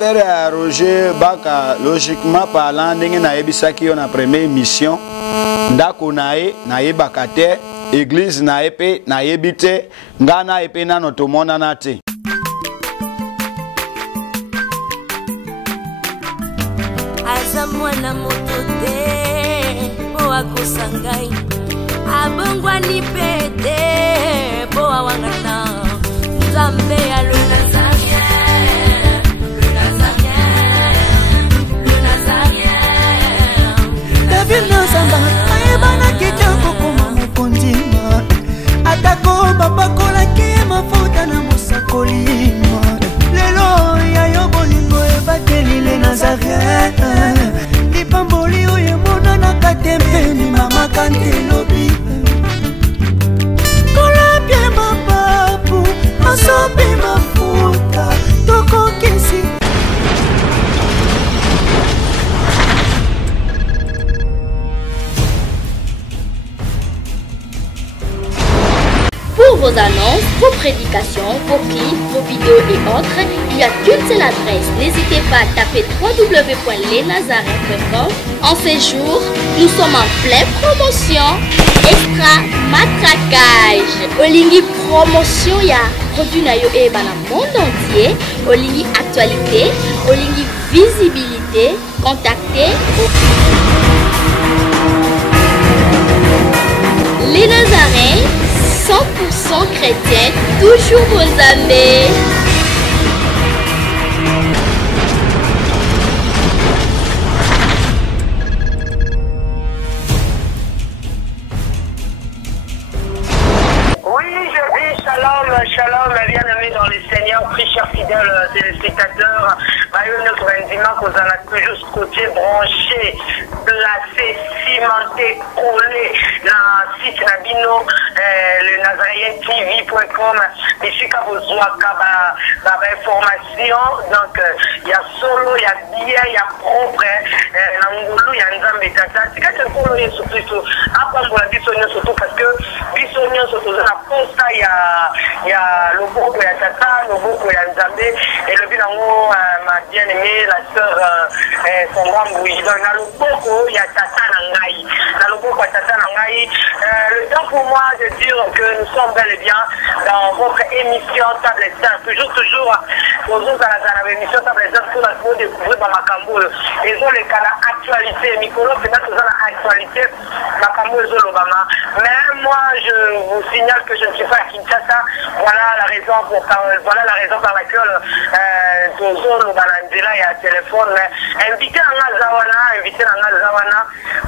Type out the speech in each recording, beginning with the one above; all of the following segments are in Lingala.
Frère Roger Baka, logiquement parlant, na ebisaki yo na première émission. Ndako nae na yebakate, église na epe na yebite, ngana epe na notomona na te. Aza mwana moto te, po akosangai. Abongwa ni pete, po awangata. Nzambe ya le Nazarien, le Nazarien, le Nazarien. David Nzamba, ayebana kitoko koma mukondima. Atako babakola ke mafuta na musakolima. Lelo ya yo bolingo ebateli le Nazarien. Lipamboli oye mona na katempeni mama kantelobi. Kola pie mapapu, masopi mafuta, toko kisi. Pour vos annonces, vos prédications, vos clips, vos vidéos et autres, il n'y a qu'une seule adresse. N'hésitez pas à taper www.lesnazarins.com. En ces jours, nous sommes en pleine promotion. Extra matraquage. Olingi promotion, il y a produit na yo et dans le monde entier. Olingi actualité, Olingi visibilité. Contactez les Nazarins. 100% chrétien, toujours vos amis. Oui, je dis shalom, shalom, bien-aimés dans les seigneurs, très chers fidèles téléspectateurs. Notre benzima qu'on a toujours scotché, branché, placé, cimenté, collé dans le site Nabino, le nazarientv.com. Ici, quand vous avez information, donc il y a solo, il y a bien, il y a propre, il y a Nzambe Tata. C'est quand tu as surtout, après on l'a dit surtout parce que Bissonio surtout dans la poste, il y a le groupe, il y a Tata, le groupe, il y a Nzambe, et le bilan, ma bien-aimée, la sœur Sandra Mbouyi. Donc dans le groupe, il y a Tata Nangaï. Dans le groupe, il y a Tata Nangaï. Le temps pour moi de dire que nous sommes bel et bien dans votre émission Table et Saint. Toujours, aujourd'hui, dans l'émission Table et Saint, pour découvrir dans Makambo. Et ont les cas d'actualité. Mikolo, peut-être que dans l'actualité, Makambo et Zolobama. Mais moi, je vous signale que je ne suis pas à Kinshasa. Voilà la raison par laquelle Tozo, Balandela et à téléphone. Invité à Zawana,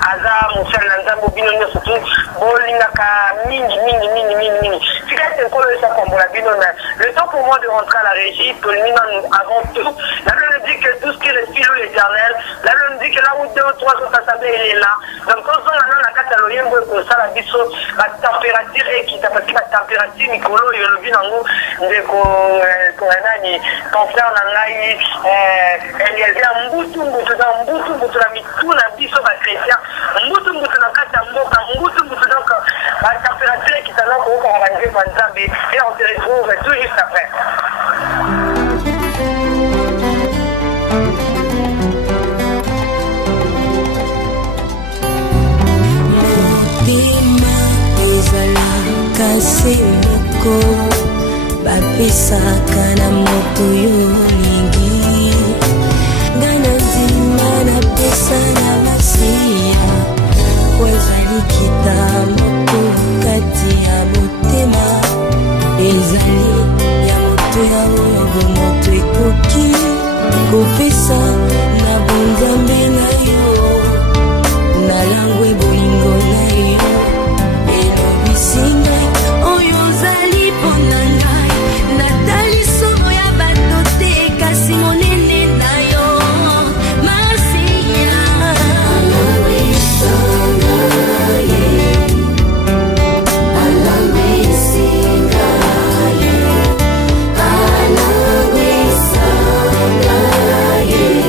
Aza, Moussel, Nanza, Bobino, surtout, Bolingaka, Mini. Tu sais, c'est quoi le temps pour moi de rentrer à la régie, que nous avons tout. La Bible nous dit que tout ce qui respire l'éternel, la Bible nous dit que là où 2 ou 3 sont assemblés, il est là. Donc, quand on a la Catalogne, pour ça, la biso, la température est qui parce que la température, Nicolo, il y a le vin en nous, ton frère Nangaï, il y a un bouton, la mitou, la biso, la chrétien, un bouton, la catambo, un bouton, donc, la température qui s'en a pour organiser Manzambe, et on se retrouve tout juste après. Kasi moko bapisaka na moto yo lingi ngana zima na pesa na masia kwezali kita moto kati ya motema ezali ya moto ya oyo moto ekoki kopesa na bonzambe na yo na langwe bolingo na yo singai oyo zali pona ngai natali somo ya bato te kasi monene na yo masiya Yeah.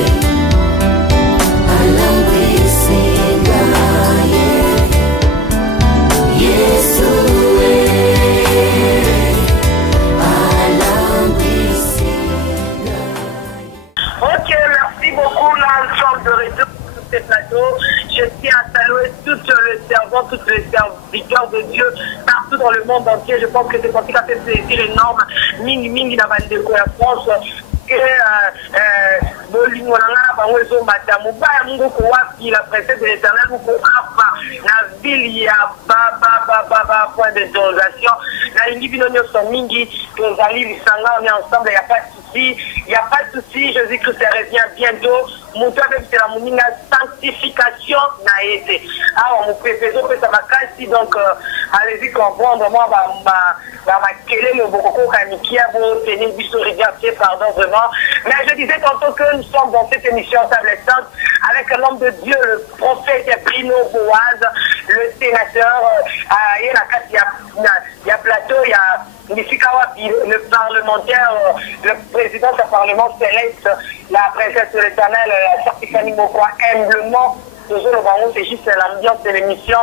Ok, merci beaucoup. Là, nous sommes de retour sur ces plateaux. Je tiens à saluer tout le servant, tous les serviteurs de Dieu partout dans le monde entier. Je pense que c'est pour ça que ça fait plaisir énorme. Mingi na bande de la France. Que la princesse de l'Éternel vous la ville il y a point d'interrogation la mingi on est ensemble, il n'y a pas de souci, Jésus-Christ revient bientôt. Mon Dieu, c'est la moninga sanctification n'a été. Alors, on peut faire ça ici, donc allez-y comprendre. Moi, ma quelle est le beaucoup qui a beau tenir du sourire, pardon, vraiment. Mais je disais tantôt que nous sommes dans cette émission adolescente avec l'homme de Dieu, le prophète Bruno Boaz, le sénateur, il y a Plateau, il y a le parlementaire, le président du Parlement céleste, la princesse de l'Éternel, la certifiée Mokwa, humblement, toujours le baron, c'est juste l'ambiance de l'émission.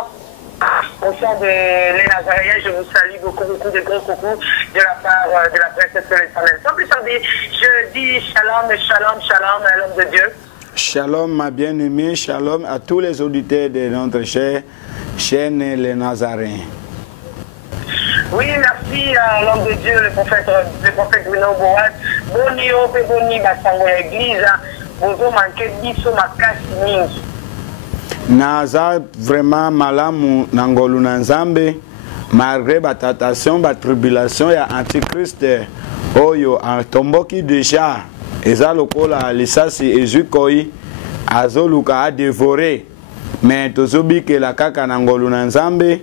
Au sein de les Nazaréens, je vous salue beaucoup de gros coucou de la part de la princesse de l'Éternel. Sans plus en dire, je dis shalom à l'homme de Dieu. Shalom ma bien-aimée, shalom à tous les auditeurs de notre chaîne Les Nazaréens. Oui, merci à l'homme de Dieu, le prophète Bruno Boaz. Boni ope boni basango ya église, bozo manke biso makasi mingi. Naza vraiment malamu nangolu na Nzambe malgré batatation, tribulation ya antichrist oyo atomboki déjà eza lokola lisasi ezukoi azoluka a dévorer mais tozobikela kaka nangolu na Nzambe.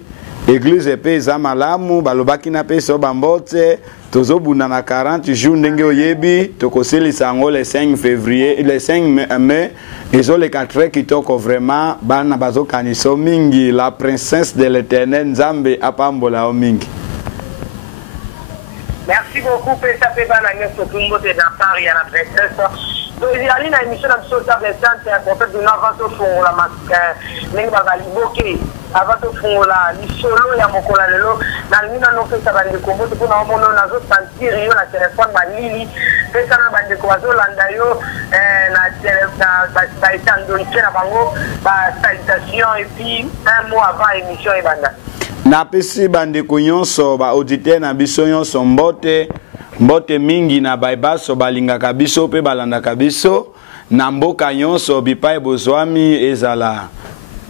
Église pe eza malamu balobaki na pe so bambote tozobunda na 40 jours ndenge oyebi tokoselisa yango le 5 février le 5 mai ezoleka très kitoko vraiment bana bazokaniso mingi la princesse de l'Éternel Nzambe apambola o mingi. Merci beaucoup pesa pe bana nyoso tumbo te na part ya la princesse. Donc il y a une émission de table c'est un prophète de l'avant pour la masque ndenge bazaliboke avant de faire la solo ya mokola lelo na nina no pesa bande kombo to na mono na zo sentir yo na téléphone malili pesa na bande ko zo landa yo na téléphone ba itando na bango ba salutation et puis un mois avant émission et banda na pesi bande ko nyonso ba auditeur na biso nyonso mbote mingi na baibaso balingaka biso pe balandaka biso na mboka nyonso bipai bozwami ezala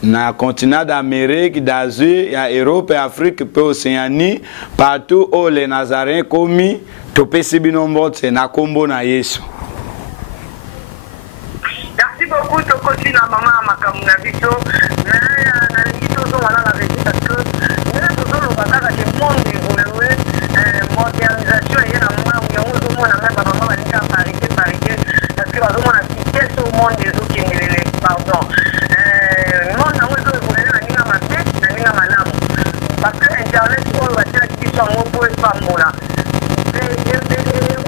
na continent d'Amérique, d'Asie, à Europe, Afrique, et Océanie, partout où les Nazaréens commis, topesi binombote na kombo na Yesu. Merci beaucoup to continue maman makamuna biso na ngito zo wana la vérité parce que nous zo lo bazaka ke monde évolué modernisation et na moi on zo mona même maman balinga parité parce que bazo mona vitesse au monde des autres qui ne pardon. Parce que Internet, on va dire qu'ils sont un peu famola. Et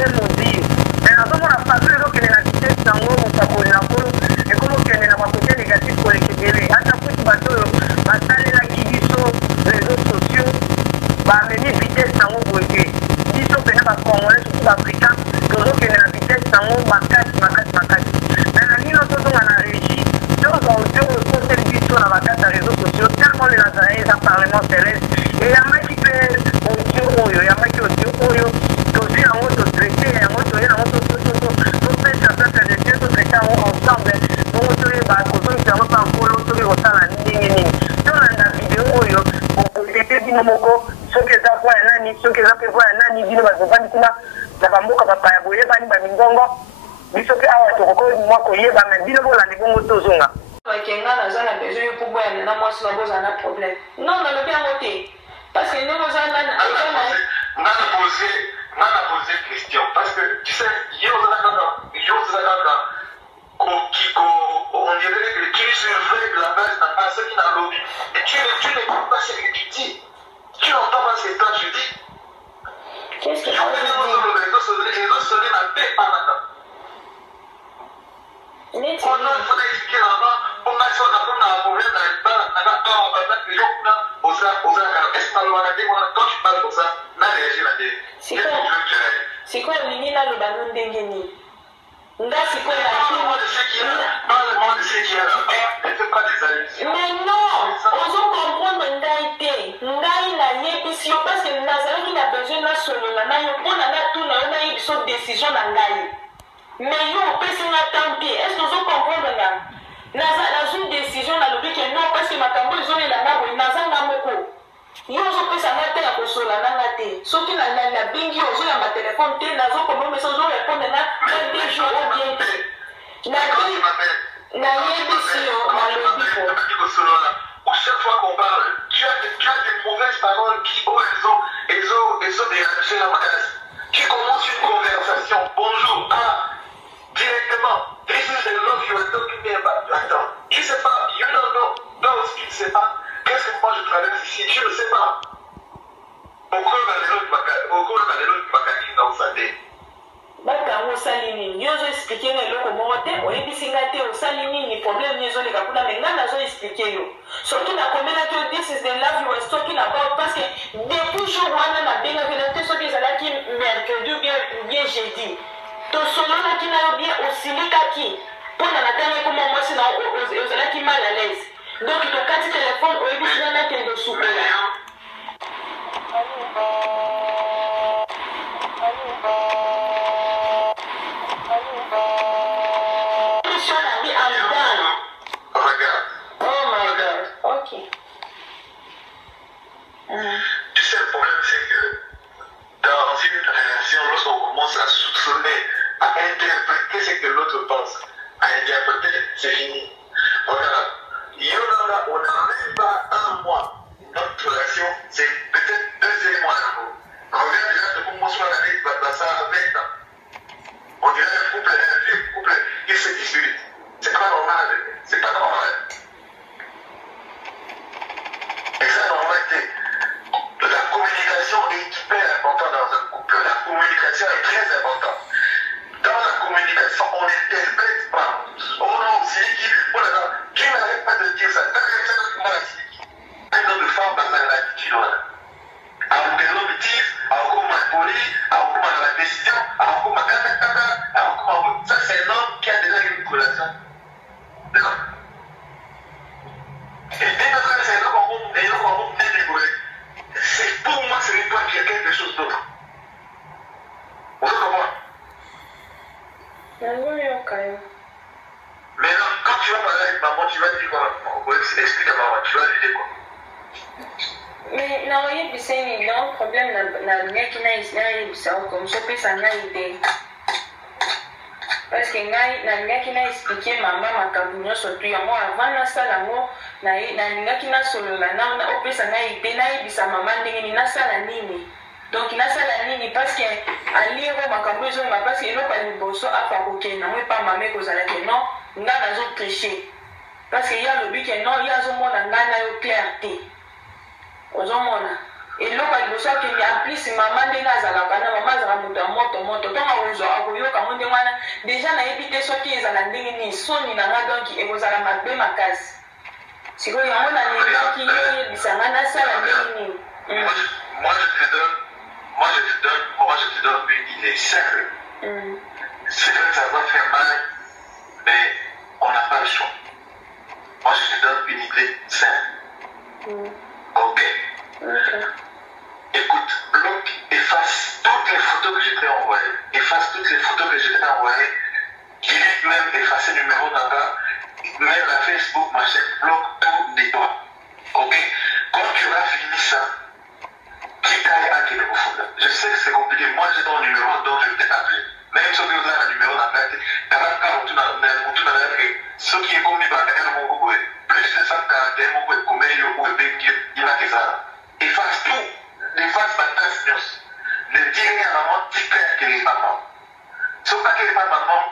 nous dit, mais nous avons la faveur que la vitesse dans le et comment qu'elle est la côté négatif pour les libérer. À chaque fois que bateau, basaler la guidiso, réseaux sociaux, bah mener vitesse dans le côté. Ils sont venus à Congolais, surtout africains, que l'on qu'elle est la vitesse dans le makati. Mais la ligne autour de la régie, nous avons côté de l'histoire dans la carte des réseaux sociaux, tellement les Nazaréens, ça parlement céleste. Et il y a un qui fait audio, il y a un qui audio, aussi en autre traité, en autre traité, en autre traité, tout fait ça fait des deux traités ensemble. Nous autres, bah, quand on est en train de follow, tout le monde a la ligne. Dans la vidéo, on peut dire que Moko, ceux qui ont fait un an, ceux qui ont fait un an, ils disent que ça va beaucoup de papa, vous voyez, Baningongo, ils sont fait à Toko, moi, qu'on y est, mais dis-le, la Nigongo Tozonga. Kenga naza na besoin pour boire na mwasi na boza na problème. Non, na le bien côté. Parce que nous boza na on a posé question parce que tu sais yo zaka on dirait que tu es une vraie de la base à ce qui n'a lobby et tu n'écoutes pas ce que tu dis. Tu n'entends pas ce que toi tu dis. Qu'est-ce que tu dis? Les autres se lèvent à paix par là. On a expliqué là-bas, on a dit qu'on a un problème dans quand tu parles comme ça, on a réagi là-dessus. C'est quoi le nini là, le ballon d'Engeni? Parle-moi de ce qu'il y a. Parle-moi de ce qu'il y a là-bas. Ne fais pas des allusions. Mais non, on doit comprendre Ngaïté. Ngaï n'a rien ici parce que Nazareth il a besoin de solo. N'a yo pour na tout na on a eu une décision dans Ngaï. Mais yo personne n'a tant pis. Est-ce que vous comprenez là? Nazareth une décision dans le but que non parce que ma cambo ils ont la nabo Nazareth moko. Yo zo pesa na te ya kosola na ngate. Soki na bingi ozo ya ma téléphone te nazo comme message zo répondre na 2 jours ou bien. Chaque fois qu'on parle, tu as des mauvaises paroles qui, elles ont des réactions dans ma classe. Tu commences une conversation, bonjour, directement. This is the love you are talking me about. Attends, tu sais pas, you don't know. Non, si tu ne sais pas, qu'est-ce que moi je traverse ici, tu ne sais pas. Pourquoi on a des autres macaniques dans sa tête? Baka osalini yozo expliquer eloko moko te oyebisinga te osalini ni problème ezoleka kuna me nga nazo expliquer yo surtout na komela to this is the love you were talking about parce que depuis jour wana na benga vena te soki ezalaki mercredi bien jeudi tosololaki na yo bien osilikaki mpona natanga koma mwasi na ozalaki mal à l'aise donc tokati téléphone oyebisinga na kende sukola Tu sais, le problème, c'est que dans une relation, lorsqu'on commence à soupçonner, à interpréter ce que l'autre pense, à interpréter, c'est fini. Regarde, Yolanda, on n'a même pas 1 mois. Notre relation, c'est peut-être 2 mois. Regarde déjà de comment soit avec Babassa, avec ça. On dirait un couple qui se dispute. C'est pas normal. C'est pas normal. Et ça, normalement, la communication est hyper importante dans un couple. La communication est très importante. Dans la communication, on n'interprète pas. Oh non, c'est qui? Oh là là, tu n'arrêtes pas de dire ça. Un homme de femme dans l'attitude. Alors que l'homme dit, alors qu'on poli, alors qu'on a la décision, alors qu'on a ça, c'est un homme qui a déjà eu une relation. D'accord? Et dès notre c'est un homme c'est pour moi, ce n'est pas qu'il y a quelque chose d'autre. Vous comprenez? Maintenant, quand tu vas parler avec maman, tu vas dire quoi? Explique à maman, tu vas lui dire quoi? Mais non, il y a un problème dans le mec qui n'a pas comme ça, puis ça n'a idée. Parce que nalingaki na expliquer mama makambo nyonso tu yango avant nasala yango nalingaki nasolola na opesa na idée nayebisa mama ndenge nini nasala nini donc nasala nini parce que aliro makambo ezonga parce que eloko ya liboso afa kokende yango epa mama ekozala ke non nga nazotriche parce que ya lobi ke non ye azomona nga na yo clair te ozomona eloko ya liboso akende en plus mama ndenge azalaka na mama azala moto ya moto ntongo ozwa akoyoka mo ndenge wana deja nayebi te soki ezala ndenge nini soni na nga donk ekozala mabe makasi sikoyo yango nalingaki yebisanga nasala ndenge nini Moi je te donne une idée simple. C'est vrai que ça va faire mal, mais on n'a pas le choix. Moi je te donne une idée simple. Ok. Écoute, bloque, efface toutes les photos que je t'ai envoyées. Efface toutes les photos que je t'ai envoyées. Direct même effacer le numéro d'Anga. Même la Facebook, machin, bloque tout, nettoie. Ok? Quand tu auras fini ça, qui t'aille à quel profondeur? Je sais que c'est compliqué. Moi j'ai ton numéro, donc je vais t'appeler. Même si vous avez le numéro d'Anga, tu as ce qui est commis par un plus de 100 caractères, comme il a que ça. Efface tout. Efface ta tasse. Ne dis rien à maman, dis que les mamans. Sauf pas que les mamans,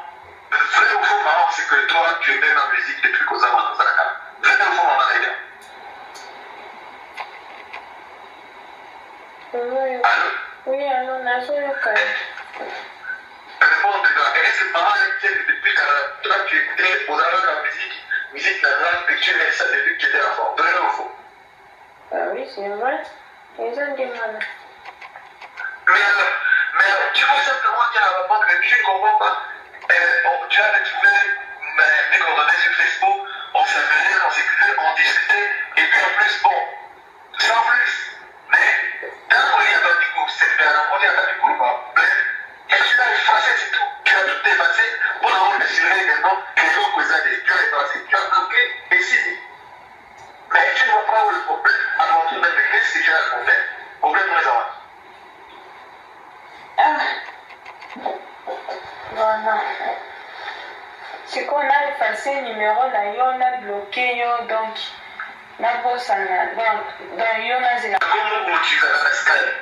vrai ou faux maman, c'est que toi, tu es même en musique depuis qu'on s'en va dans la carte. Vrai ou faux maman, les gars. Allô? Oui, allô, Nazoyoka. Réponds dedans. Et c'est maman qui depuis que toi, tu étais aux alentours de la musique nationale, et que tu laisses ça depuis que tu étais enfant. Vrai ou faux? Ah oui, c'est vrai. Ils ont des malades. Mais tu vois simplement qu'il y a la maman que tu ne comprends pas. Tu as retrouvé mes coordonnées sur Facebook, on s'appelait, on s'écrivait, on discutait, et puis en plus, bon, sans plus. Mais quand on y a pas du coup, c'est bien, on y a pas du coup, et tu as effacé, c'est tout. Tu as tout effacé pour avoir mesuré également les gens que tu as effacé, tu as bloqué et signé. Mais tu ne vois pas où le problème, à l'entrée de l'église, si tu as un problème. Problème très avant. Voilà. C'est qu'on a effacé le numéro là, on a bloqué, donc la bosse dans Yonazina. Comment on utilise la Skype?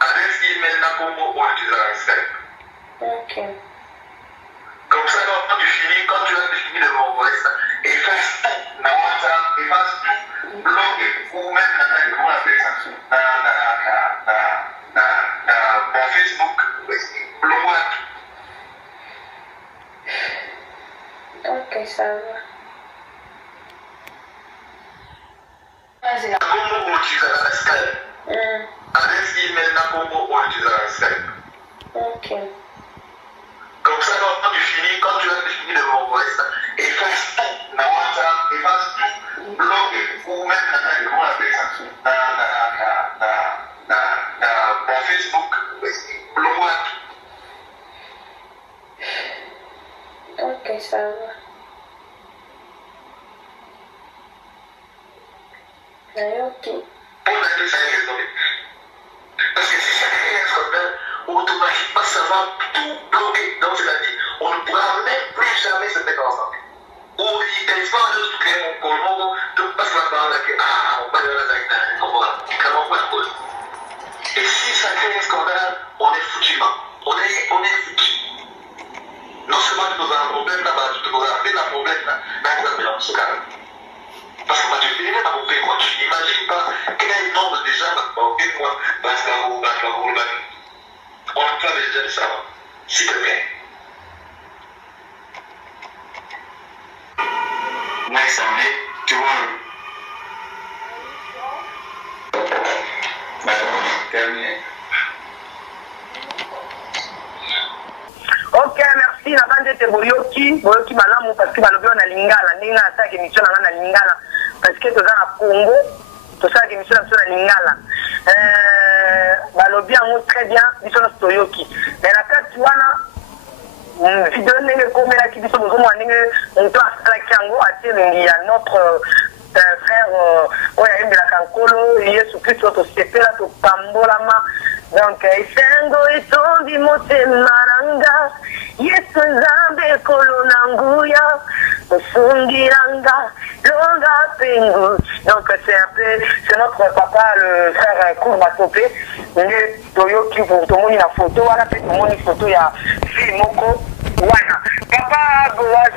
Avec email, comment on utilise la Skype? Ok. Comme ça, quand tu finis, quand tu as fini de m'envoyer ça, efface tout, dans WhatsApp, efface tout, bloque, ou même comment on appelle ça, dans Facebook, bloque. Ok, ça va. Vas-y. Comment on utilise la Skype? Avec email, comment on utilise la Skype? Ok. Comme ça, quand tu finis, quand tu as fini de m'envoyer ça, efface tout, dans WhatsApp, efface tout, bloque, ou même comment on appelle ça, dans Facebook, bloque. Ok, ça va. Ok. Pour la plus raison. Parce que si ça crée un scandale, automatiquement ça va tout bloquer. Donc c'est-à-dire, on ne pourra même plus jamais se mettre ensemble. Ou il y a pas de créer mon colon, tout passe la parole que on va aller dans comment on va cause. Et si ça crée un scandale, on est foutu. On est foutu. Non seulement tu poses un problème là-bas, tu te poses un problème là, mais on va ce cas. Parce que tu fais pas mon père, tu n'imagines pas quel nombre de gens dans une mois, on n'a pas besoin de ça, s'il te plaît. Next Sunday, tomorrow. Terminé. Ok, merci. La bande de Boyoki malamu parce que balobi on a lingala, ninga attaque émission na lingala parce que toza na Congo, toza na émission na lingala. Balobi en très bien, biso na Toyoki. Mais la tête wana vidéo ndenge komela ki biso bozo mwa ndenge on doit la kango atelengi ya notre frère oya embelaka nkolo Yesu Kristo tosepela topambolama. Donc esengo etondi motema nanga Yesu nzambe kolo na nguya osungiranga longa pengu. Donc c'est notre papa le frère Kourma Topé nde toyoki pour tomoni na photo wana pe tomoni photo ya fille moko wana papa Boaz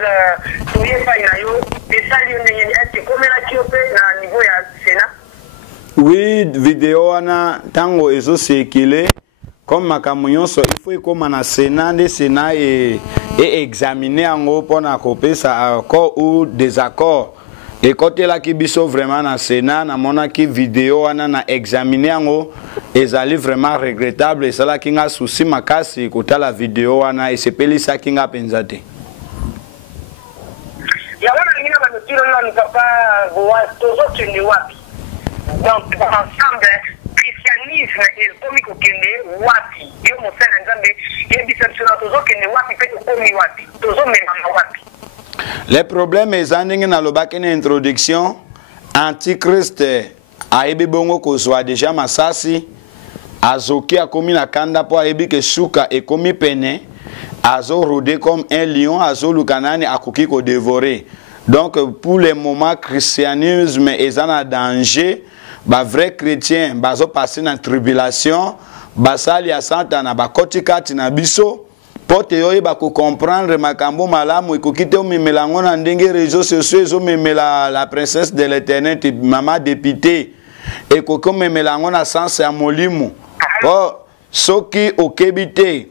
toyeba na yo esali yo ndenge ete komelaki yo pe na niveau ya Sénat. Oui, vidéo wana tango ezo circuler comme makambo nyonso il faut ekoma na Sénat nde Sénat et examiner yango mpona kopesa accord ou désaccord. Et côté là qui biso vraiment na Sénat na mona ki vidéo wana na examiner yango ezali vraiment regrettable et cela ki nga souci makasi kota la vidéo wana et sepeli sa ki nga penza te. Ya wana ngina ba mutiro na papa Boaz tozo kende wapi. Donc ensemble christianisme et comique kende wapi. Yo mosana nzambe yebisa tsona tozo kende wapi pe komi wapi. Tozo mema wapi. Les problèmes ezandingi na lobaki na introduction antichrist ayebi bongo kozwa déjà masasi azoki akomi na kanda po ayebi ke suka ekomi pene azo rôder comme un lion azo lukanani akoki ko dévorer. Donc pour le moment christianisme est en danger. Ba vrai chrétien bazo passer na tribulation basali ya santana bakoti kati na biso. Pote yoye bako comprendre makambo malamu ekokite omemelango na ndenge réseaux sociaux ezomemela la princesse de l'éternel mama dépité ekoki omemelango na sens ya molimo. Soki okebite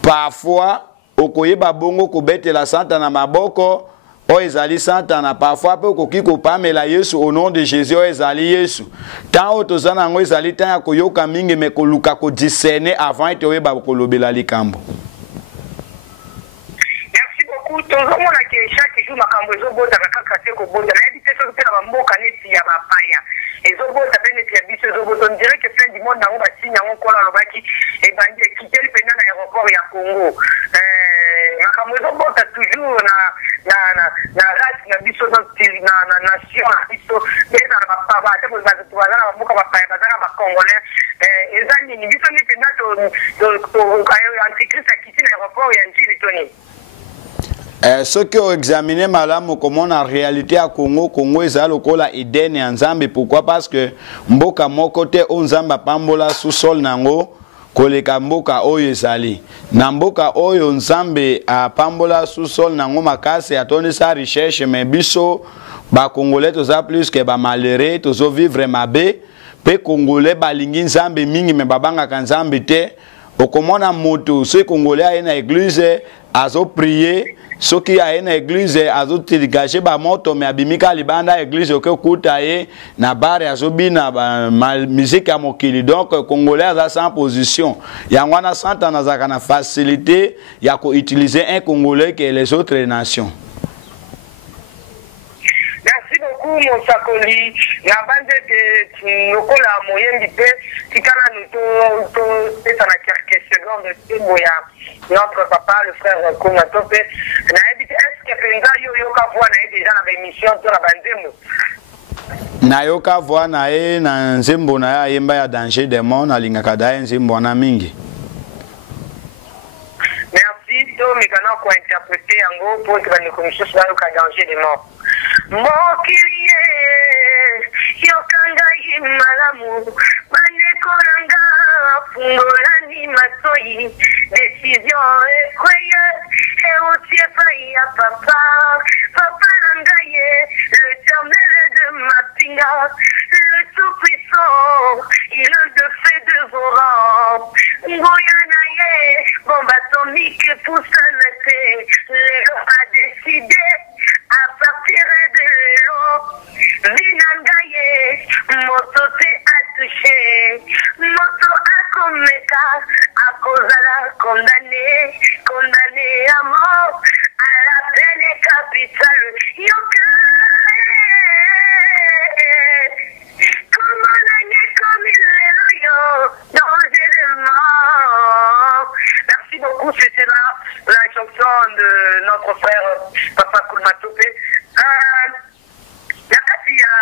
parfois okoyeba bongo kobetela santana maboko o ezali santana parfois pe okoki kopamela Yesu au nom de Jésus o ezali Yesu. Tant otoza nango ezali tant ya koyoka mingi me koluka ko discerner avant ete oyeba kolobela likambo. tozomona ke chaque jour makambo ezobotaka kaka te kobota nayebi te soki mpe na bamboka neti ya bapaya ezobota mpe neti ya biso ezobota on dirait que fin du monde yango basini yango nkolo alobaki ebandi ekiteli mpenza na aéroport ya Congo makambo ezobota toujours na race na biso na nation na biso eza na bapaba ate baza na bamboka bapaya baza na bacongolais eza nini biso ni mpenza antikrist akiti na aéroport ya njili toni. Ceux qui ont examiné malamu comment la réalité à Congo est lokola Eden et Nzambe. Pourquoi? Parce que mboka mokote onzamba pambola sous sol nango koleka mboka oyo ezali. Na mboka oyo Nzambe a pambola sous sol nango makase atone sa recherche mais biso ba congolais toza plus que ba malheureux tozo vivre mabe pe congolais balingi Nzambe mingi me babanga ka Nzambe te. Okomona moto ce congolais a na église azo prier. Ce qui a une église azote dégagé ba moto mais abimika libanda église oke kutaye na bare azobi na musique ya mokili donc congolais a sans position yangwana santa na zaka na facilité ya ko utiliser un congolais que les autres nations. Merci beaucoup Mosakoli na bande de lokola moyembi pe tikana nous to c'est na quelques secondes tembo ya notre papa le frère Komatope est-ce que penza yo yoka voix na déjà na émission to na bandemo na yoka voix na na nzembo na yemba ya danger des mondes alingaka da nzembo na mingi. Merci to mikana ko interpréter yango pour que nous commission sur le danger des morts mokilie yokanga imalamu bandeko nanga fungolani matoi décision ekweya eotie pai ya papa nangaye l'éternel de mapinga le tout puissant il est de fait dévorant ngoyana ye bombe atomique pousanate Léo a décidé à partir de l'eau vinangaye moto te a touché moto a komeka a kozala condamné à mort à la peine capitale yoka comment l'année comme il est loyaux danger de mort. Merci beaucoup, c'était là la chanson de notre frère Papa Komatope. Nakati ya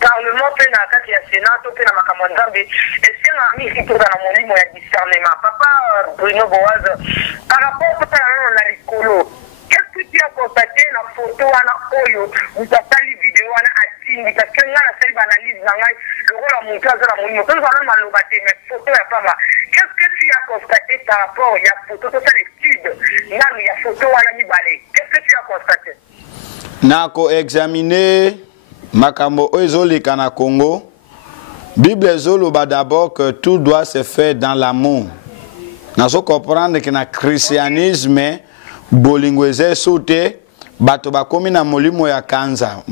parlement pe nakati ya sénat pe na makambo nzambe est-ce na misi to na molimo ya discernement papa Bruno Boaz par rapport à la likolo qu'est-ce que tu as constaté na photo wana oyo utatali vidéo wana atindi parce que nga na sali analyse na ngai le rôle à monter à la molimo to na maloba te mais photo ya papa qu'est-ce que tu as constaté par rapport ya photo to sa l'étude nanu ya photo wana mibale qu'est-ce que tu as constaté nako examiner makambo ezoleka na Congo. Bible ezoloba d'abord que tout doit se faire dans l'amour. Nazo comprendre que na christianisme bolingo eze sote bato bakomi na molimo ya kanza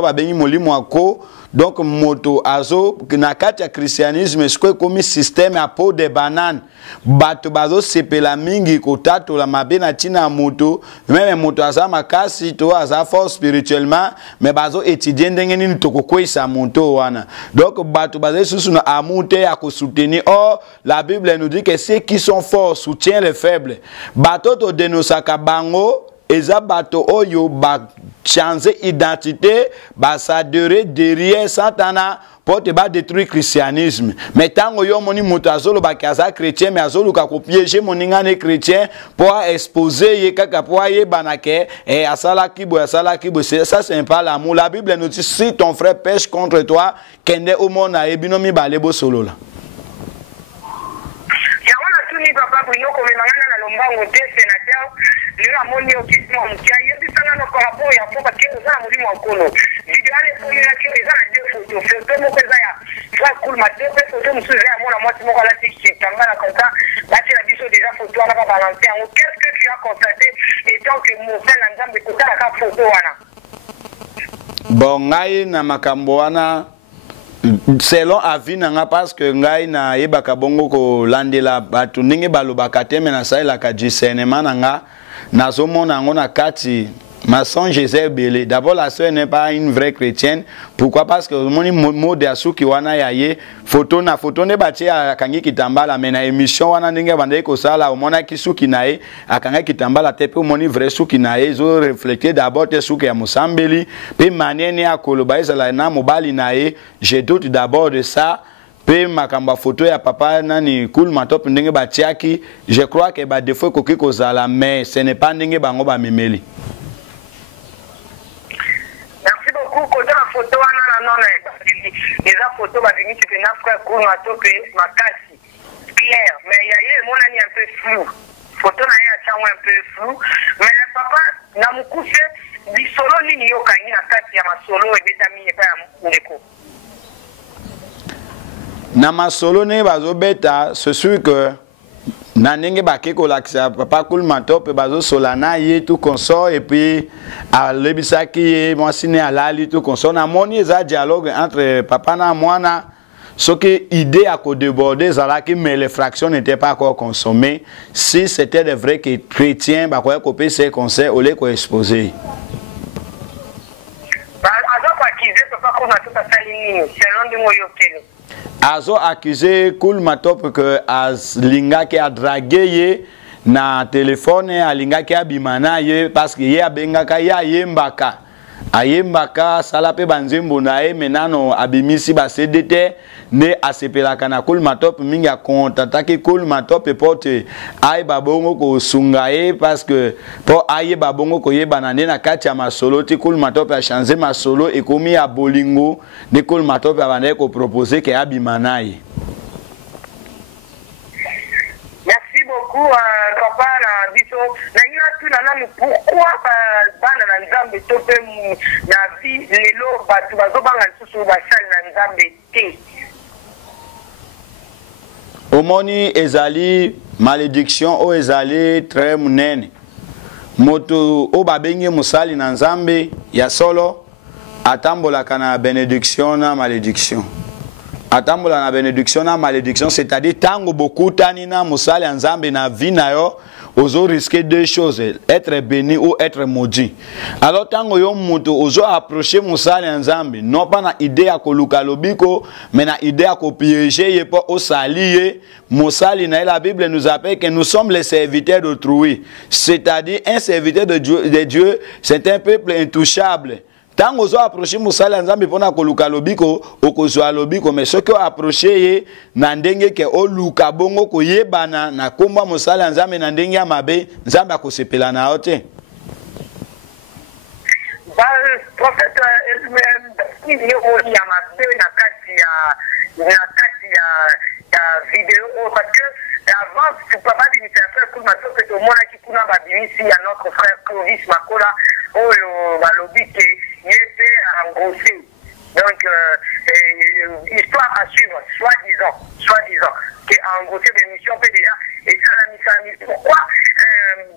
ba bengi molimo ako donc moto azo na kati ya christianisme siko komi système ya peau de banane bato bazo sepela mingi kotato la mabe na tina moto même moto aza makasi to aza fort spirituellement mais bazo étudier ndenge nini tokokwisa moto wana donc bato bazo susu na amour te ya ko soutenir. Or la Bible nous dit que ceux qui sont forts soutiennent les faibles. Bato to denosaka bango eza bato oyo ba changer identité ba s'adorer derrière Satana pour te ba détruire christianisme. Mais tango yo moni moto azolo ba kaza chrétien mais azolo ka ko piéger moninga ne chrétien pour exposer ye kaka pour ye banake et asala kibo ça c'est pas l'amour. La Bible nous dit si ton frère pêche contre toi kende au monde na ebinomi balebo solo la. Ya ona tuni papa Bruno ko memangana na lombango te sénateur le amoni o kismo mkia yebi sanga no rapport ya poka ke za mulimo akono video ale ko ya ke za na photo mo ko za ya fra cool ma te photo musu ya mona mwati mo kala tiki tangana konta bati la biso déjà photo na ba balancer en qu'est-ce que tu as constaté étant que mo fela nzambe ko kala ka photo wana bon ngai na makambo wana selon avis nanga parce que ngai na yebaka bongo ko landela batu ndenge balobaka te me na salela ka discernement nanga nazomona yango na kati maçon Joseph Belé. D'abord la sœur n'est pas une vraie chrétienne. Pourquoi? Parce que mon mot de asuki wana yaye photo ne bati akangi kitambala mais na émission wana ndenge bande ko sala omona kisuki nae akanga kitambala te pe moni vrai suki nae zo refléter d'abord te suki ya Musambeli pe manière ya koloba ezala na mobali nae. Je doute d'abord de ça. Pe makamba photo ya papa nani Cool Matop ndenge batiaki. Je crois que ba défaut koki ko sala mais ce n'est pas ndenge bango ba memeli. Merci beaucoup. Côté la photo, les photos, tu peux frère Cool Matop Makasi. Clair, mais il y a mon ami un peu flou. Photo un peu flou. Mais papa, na mukuse, di solo ni yokani na kati ya masolo et déterminé pas ya mundeko. Na masolo ne bazo beta, c'est sûr que na ndenge bakeko lakisa papa Cool Matop bazo solana ye tout consort et puis à lebisaki moi sine alali tout consort na moni eza dialogue entre papa na mwana ce que idée à co déborder zalaki mais les fractions n'étaient pas encore consommées. Si c'était des vrais chrétiens ba quoi copier ces conseils au lieu ko exposer Azo accusé Cool Matop que Linga qui a dragué ye na téléphone a Linga qui a bimana ye parce que ye a benga ka ya yembaka ayembaka salape banzembo na e menano abimisi ba CDT ne asepelaka na Cool Matop mingi a kontataki Cool Matop pote ay babongo ko sungae parce que po aye babongo ko ye banane na kati ya masolo ti Cool Matop a changer masolo et komi ya bolingo de Cool Matop a bande ko proposer ke abimanaye. Merci beaucoup papa na biso na ina tu na pourquoi bana na nzambe tope na vie lelo batu bazobanga susu ba sal na nzambe te. Omoni ezali malédiction o ezali très munene. Moto o babenge musali na nzambe ya solo atambola kana bénédiction na malédiction. Atambola na bénédiction na malédiction, c'est-à-dire tango beaucoup tanina musali na nzambe na vie na yo ozo risquer deux choses, être béni ou être maudit. Alors tango yo moto ozo approcher musali na nzambe non pas na idée ya koluka lobiko mais na idée ya ko piéger ye po o salier musali na la Bible nous appelle que nous sommes les serviteurs d'autrui, c'est-à-dire un serviteur de Dieu, c'est un peuple intouchable. Tant que vous approchez Moussala Nzambe pona koluka lobiko okozwa lobiko mais ce que approcher na ndenge ke oluka bongo ko yebana na komba Moussala Nzambe na ndenge ya mabe Nzambe akosepela na ote. Ba prophète il y a mabe na kati ya vidéo parce que avant tu peux pas dire frère Cool Matop que mona ki kuna ba bimisi ya notre frère Clovis Makola oyo ba lobike yete engrossé. Donc histoire à suivre soi-disant que engrossé l'émission peut déjà et ça la mise pourquoi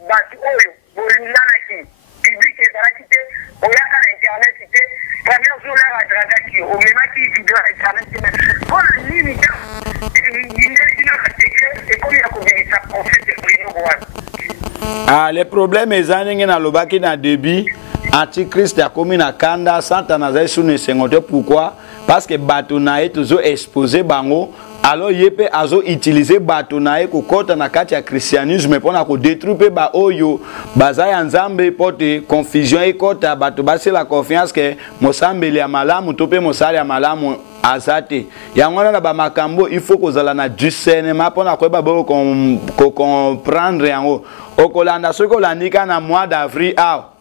ba oyo bolingana ki public et gratuité oyaka na internet te première jour là à draga ki o même qui vidéo internet mais pour la limite les problèmes ezanenge na lobaki na début antichrist ya komi na kanda Satan azali sune sengote. Pourquoi? Parce que bato na ye tozo exposer bango alors yepe azo utiliser bato na ye ko kota na kati ya christianisme pona ko détruire ba oyo baza ya nzambe pote confusion e kota bato basi la confiance que mosambeli ya malamu tope mosali ya malamu azate yangwana na ba makambo il faut kozala na discernement pona ko ba bo ko comprendre yango okolanda soko landika na mois d'avril awa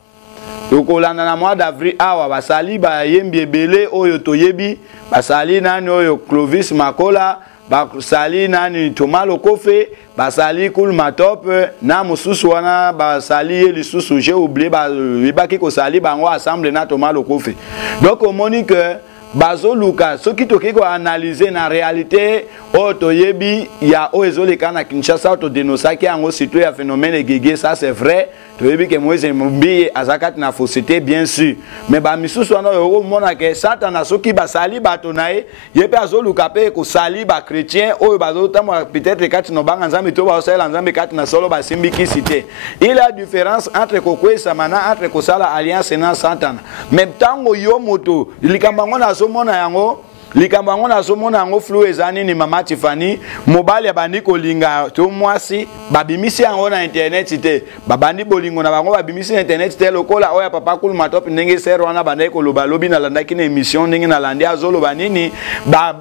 okolanda na mois d'avril awa basali ba yembi ebele oyo toyebi basali nani oyo Clovis Makola basali nani Thomas Lokofe basali Cool Matop na mususu wana basali lisusu j'ai oublié ba baki ko sali bango ensemble na Thomas Lokofe. Donc on moni que bazo luka soki toki ko analyser na réalité oto yebi ya oezoleka na Kinshasa to dénonçaki yango surtout ya phénomène gégé, ça c'est vrai. Toyebi ke Moïse Mumbi azakati na fausseté bien sûr, mais ba misusu wana yo mona ke Satan soki basali bato nae yepe azoluka pe ko sali ba chrétien oyo bazotama peut-être kati no banga nzambe to ba osala nzambe kati na solo ba simbiki cité. Il y a différence entre kokwesa mana entre kosala alliance na Satan. Même tango yo moto likambango na somona yango likambango na somona yango flou ezani ni mama Tiffany mobile bandi kolinga to mwasi babimisi yango na internet te babandi bolingo na bango babimisi na internet te lokola oya papa Cool Matop ndenge sero wana bandai ko loba lobi na landaki na émission ndenge na landi azolo banini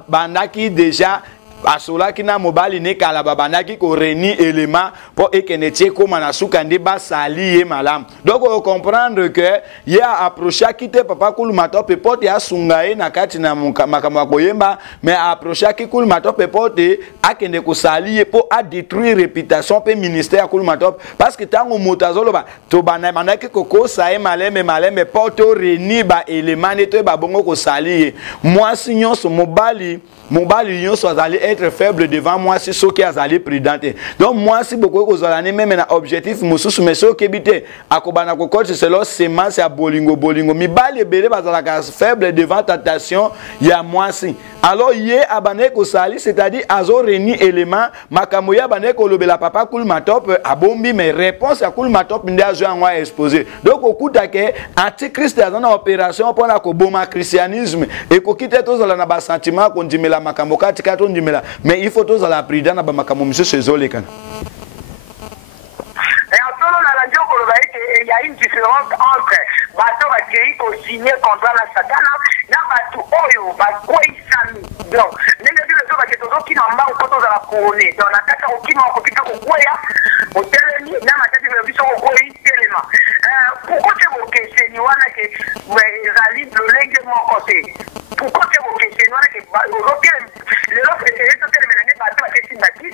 bandaki déjà asolaki na mobali ne kala babandaki ko reni élément pour ekenetie koma na sukandi basali ye malam. Donc on comprendre que il a approché kite papa Cool Matop pote ya sungae na kati na makamwa koyemba mais approché ki Cool Matop pote akende ko sali ye pour a détruire réputation pe ministère Cool Matop parce que tango motazolo ba to banaki ko sae maleme pote reni ba élément ne to ba bongo ko sali ye moi signon so mobali nyonso azali être faible devant moi si ce qui azali prudent. Donc moi si beaucoup kozalani même na objectif mususu mais so kebite akobana ko coach c'est lo semence ya bolingo mibali ebele bazalaka faible devant tentation ya moi si alors ye abane ko sali c'est-à-dire azo reni élément makambo ya bane ko lobela papa Cool Matop abombi mais réponse ya Cool Matop ndi azo yango exposé. Donc okuta ke antichrist azana opération pour na ko boma christianisme et ko kite tozala na ba sentiment ko ndimela makambo kati kato ndimela mais il faut tozala prudent na ba makambo misusu ezolekana. Il y a une différence entre bateau qui ont signé contre la Satan na bateau oyo bateau isami. Donc, n'est-ce pas que les autres qui n'ont pas encore la couronne. Donc, la tête au qui n'ont pas pu courir au télémi, n'a pas été vu sur le courir tellement. Pourquoi tu veux que c'est nous que les alliés le légèrement côté? Pourquoi tu veux que c'est nous que les autres essayent de terminer les bateaux qui sont bâtis,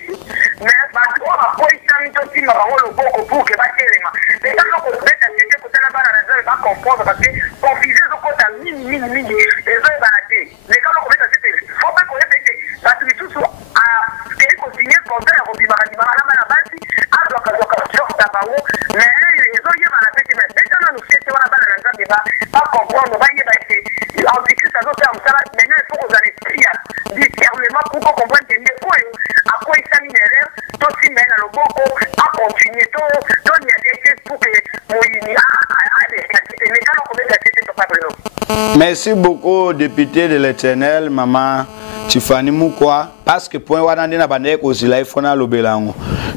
mais bateau a quoi isami tout si nous avons le bon pour que bâtir les mains. Mais quand on fait un petit peu de la barre, les va comprendre parce que confuser le côté mini, les autres baratés. Mais quand on fait un petit peu, il faut pas qu'on répète. Parce que tout ça, à continuer comme ça, on dit, mais les autres, ils vont la fête, mais dès qu'on nous fait, on va pas comprendre, on va y aller. En vécu, ça doit faire ça, maintenant, il faut qu'on allait crier discernement pour qu'on comprenne que les points, à quoi ils s'aminèrent, tout s'y mène à le bon coup, à continuer, tout, il y a des choses pour que merci beaucoup, député de l'Éternel, maman Tiffany Mukwa, parce que pour moi,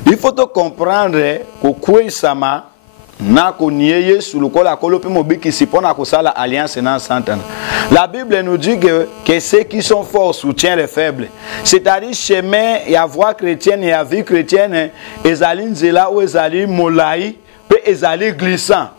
il faut te comprendre que quoi sama na koniye sous le col à colopi mobiki si pour na kosala alliance na Satan. La Bible nous dit que ceux qui sont forts soutiennent les faibles. C'est-à-dire chemin et à voix chrétienne et à vie chrétienne, ezali nzela ou ezali molai pe ezali glissant.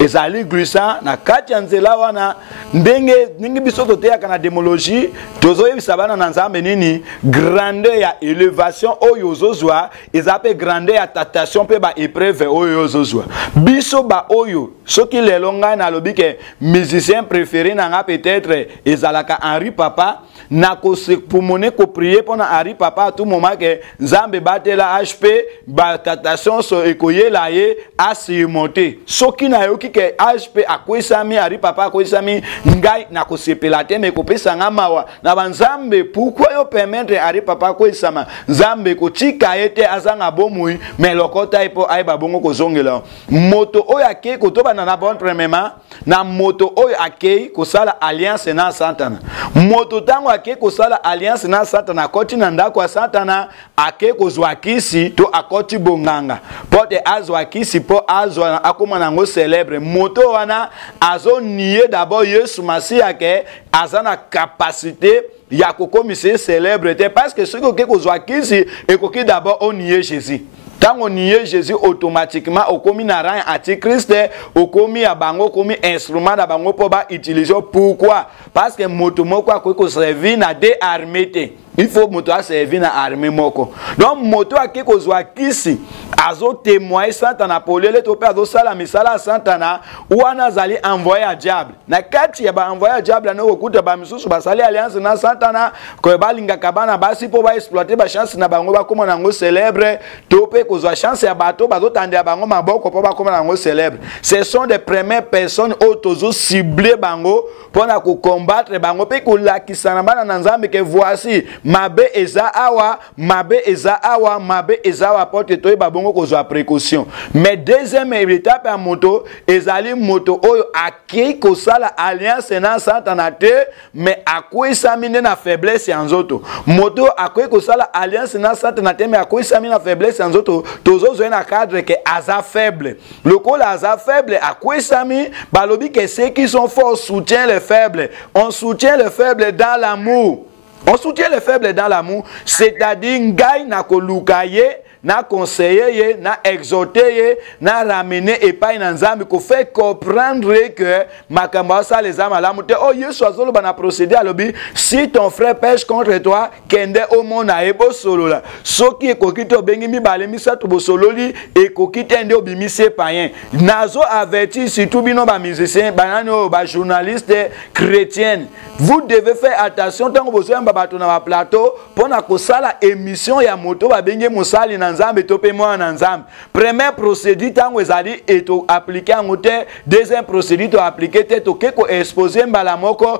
Ezali glissant na kati ya nzela wana ndenge biso toteaka na démologie tozoyebisa bana na nzambe nini grandeur ya élévation oyo ozozwa ezape grandeur ya tentation pe ba épreuve oyo ozozwa biso ba oyo soki lelo ngai na lobi ke musicien préféré na nga peut-être ezalaka Henri Papa na ko se pumone ko prier pona Henri Papa à tout moment que nzambe batela HP ba tentation so ekoyela ye a surmonter soki na yoki ke HP akwesami Henri Papa akwesami ngai na ko sepela te me ko pesa nga mawa na banzambe pourquoi yo permettre Henri Papa akwesama nzambe ko tika ete azanga bomui mais lokota ipo aiba bongo ko zongela moto oyo ake ko toba na bon premièrement na moto oyo ake ko sala alliance na Satan moto tango ake ko sala alliance na Satan akoti na ndako ya Satan ake ko zwakisi to akoti bonganga pote azwakisi po azwa akoma nango célèbre moto wana azo nier d'abord Yesu Masia ke azana capacité ya kokomisa célèbre parce que ce que ko zwakisi ekoki d'abord on nier Jésus. Quand on y est Jésus automatiquement au commis na rang antichrist au commis à bango commis instrument da bango pour ba utiliser pourquoi parce que moto moko ko servir na des armées il faut moto a servir na armée moko donc moto a ko zwa kisi azo témoigner Satan polele to pe azo sala misala Satan wana zali envoyer à diable na kati ya ba envoyer à diable na okuta ba misusu ba sali alliance na Satan ko balinga kabana basi po ba exploiter ba chance na bango ba koma nango célèbre to pe kozwa chance ya bato bazo tande bango maboko po ba koma nango célèbre. Ce sont des premières personnes autozo ciblé bango pour na ko combattre bango pe ko lakisana bana na Nzambe ke voici mabe eza awa mabe eza awa mabe eza wa porte to ba bongo kozwa précaution. Mais deuxième étape à moto ezali moto oyo akei ko sala alliance na Satan te mais akoi samine na faiblesse ya nzoto. Moto akoi ko sala alliance na Satan te mais akoi samine na faiblesse ya nzoto tozo zo na cadre que aza faible. Le col aza faible akoi sami balobi que ceux qui sont forts soutiennent les faibles. On soutient les faibles dans l'amour. On soutient les faibles dans l'amour, c'est-à-dire ngai na kolukaye na conseiller, na exhorter, na ramener et pas na Nzambe ko fait comprendre que makamba ça les âmes à la montée. Oh Yesu azolo bana procéder à lobi si ton frère pêche contre toi kende au monde na ebo solo la soki ekokito bengi mi bale mi sa to bosololi ekokite ende obimise païen nazo averti surtout bino ba musicien banano ba journaliste chrétienne vous devez faire attention tant que vous êtes bato na ba plateau pour na ko sala émission ya moto ba bengi mosali na Nzambe tope moi na Nzambe. Premier procédé tango ezali eto appliquer ngote, deuxième procédé to appliquer te to keko exposer mbala moko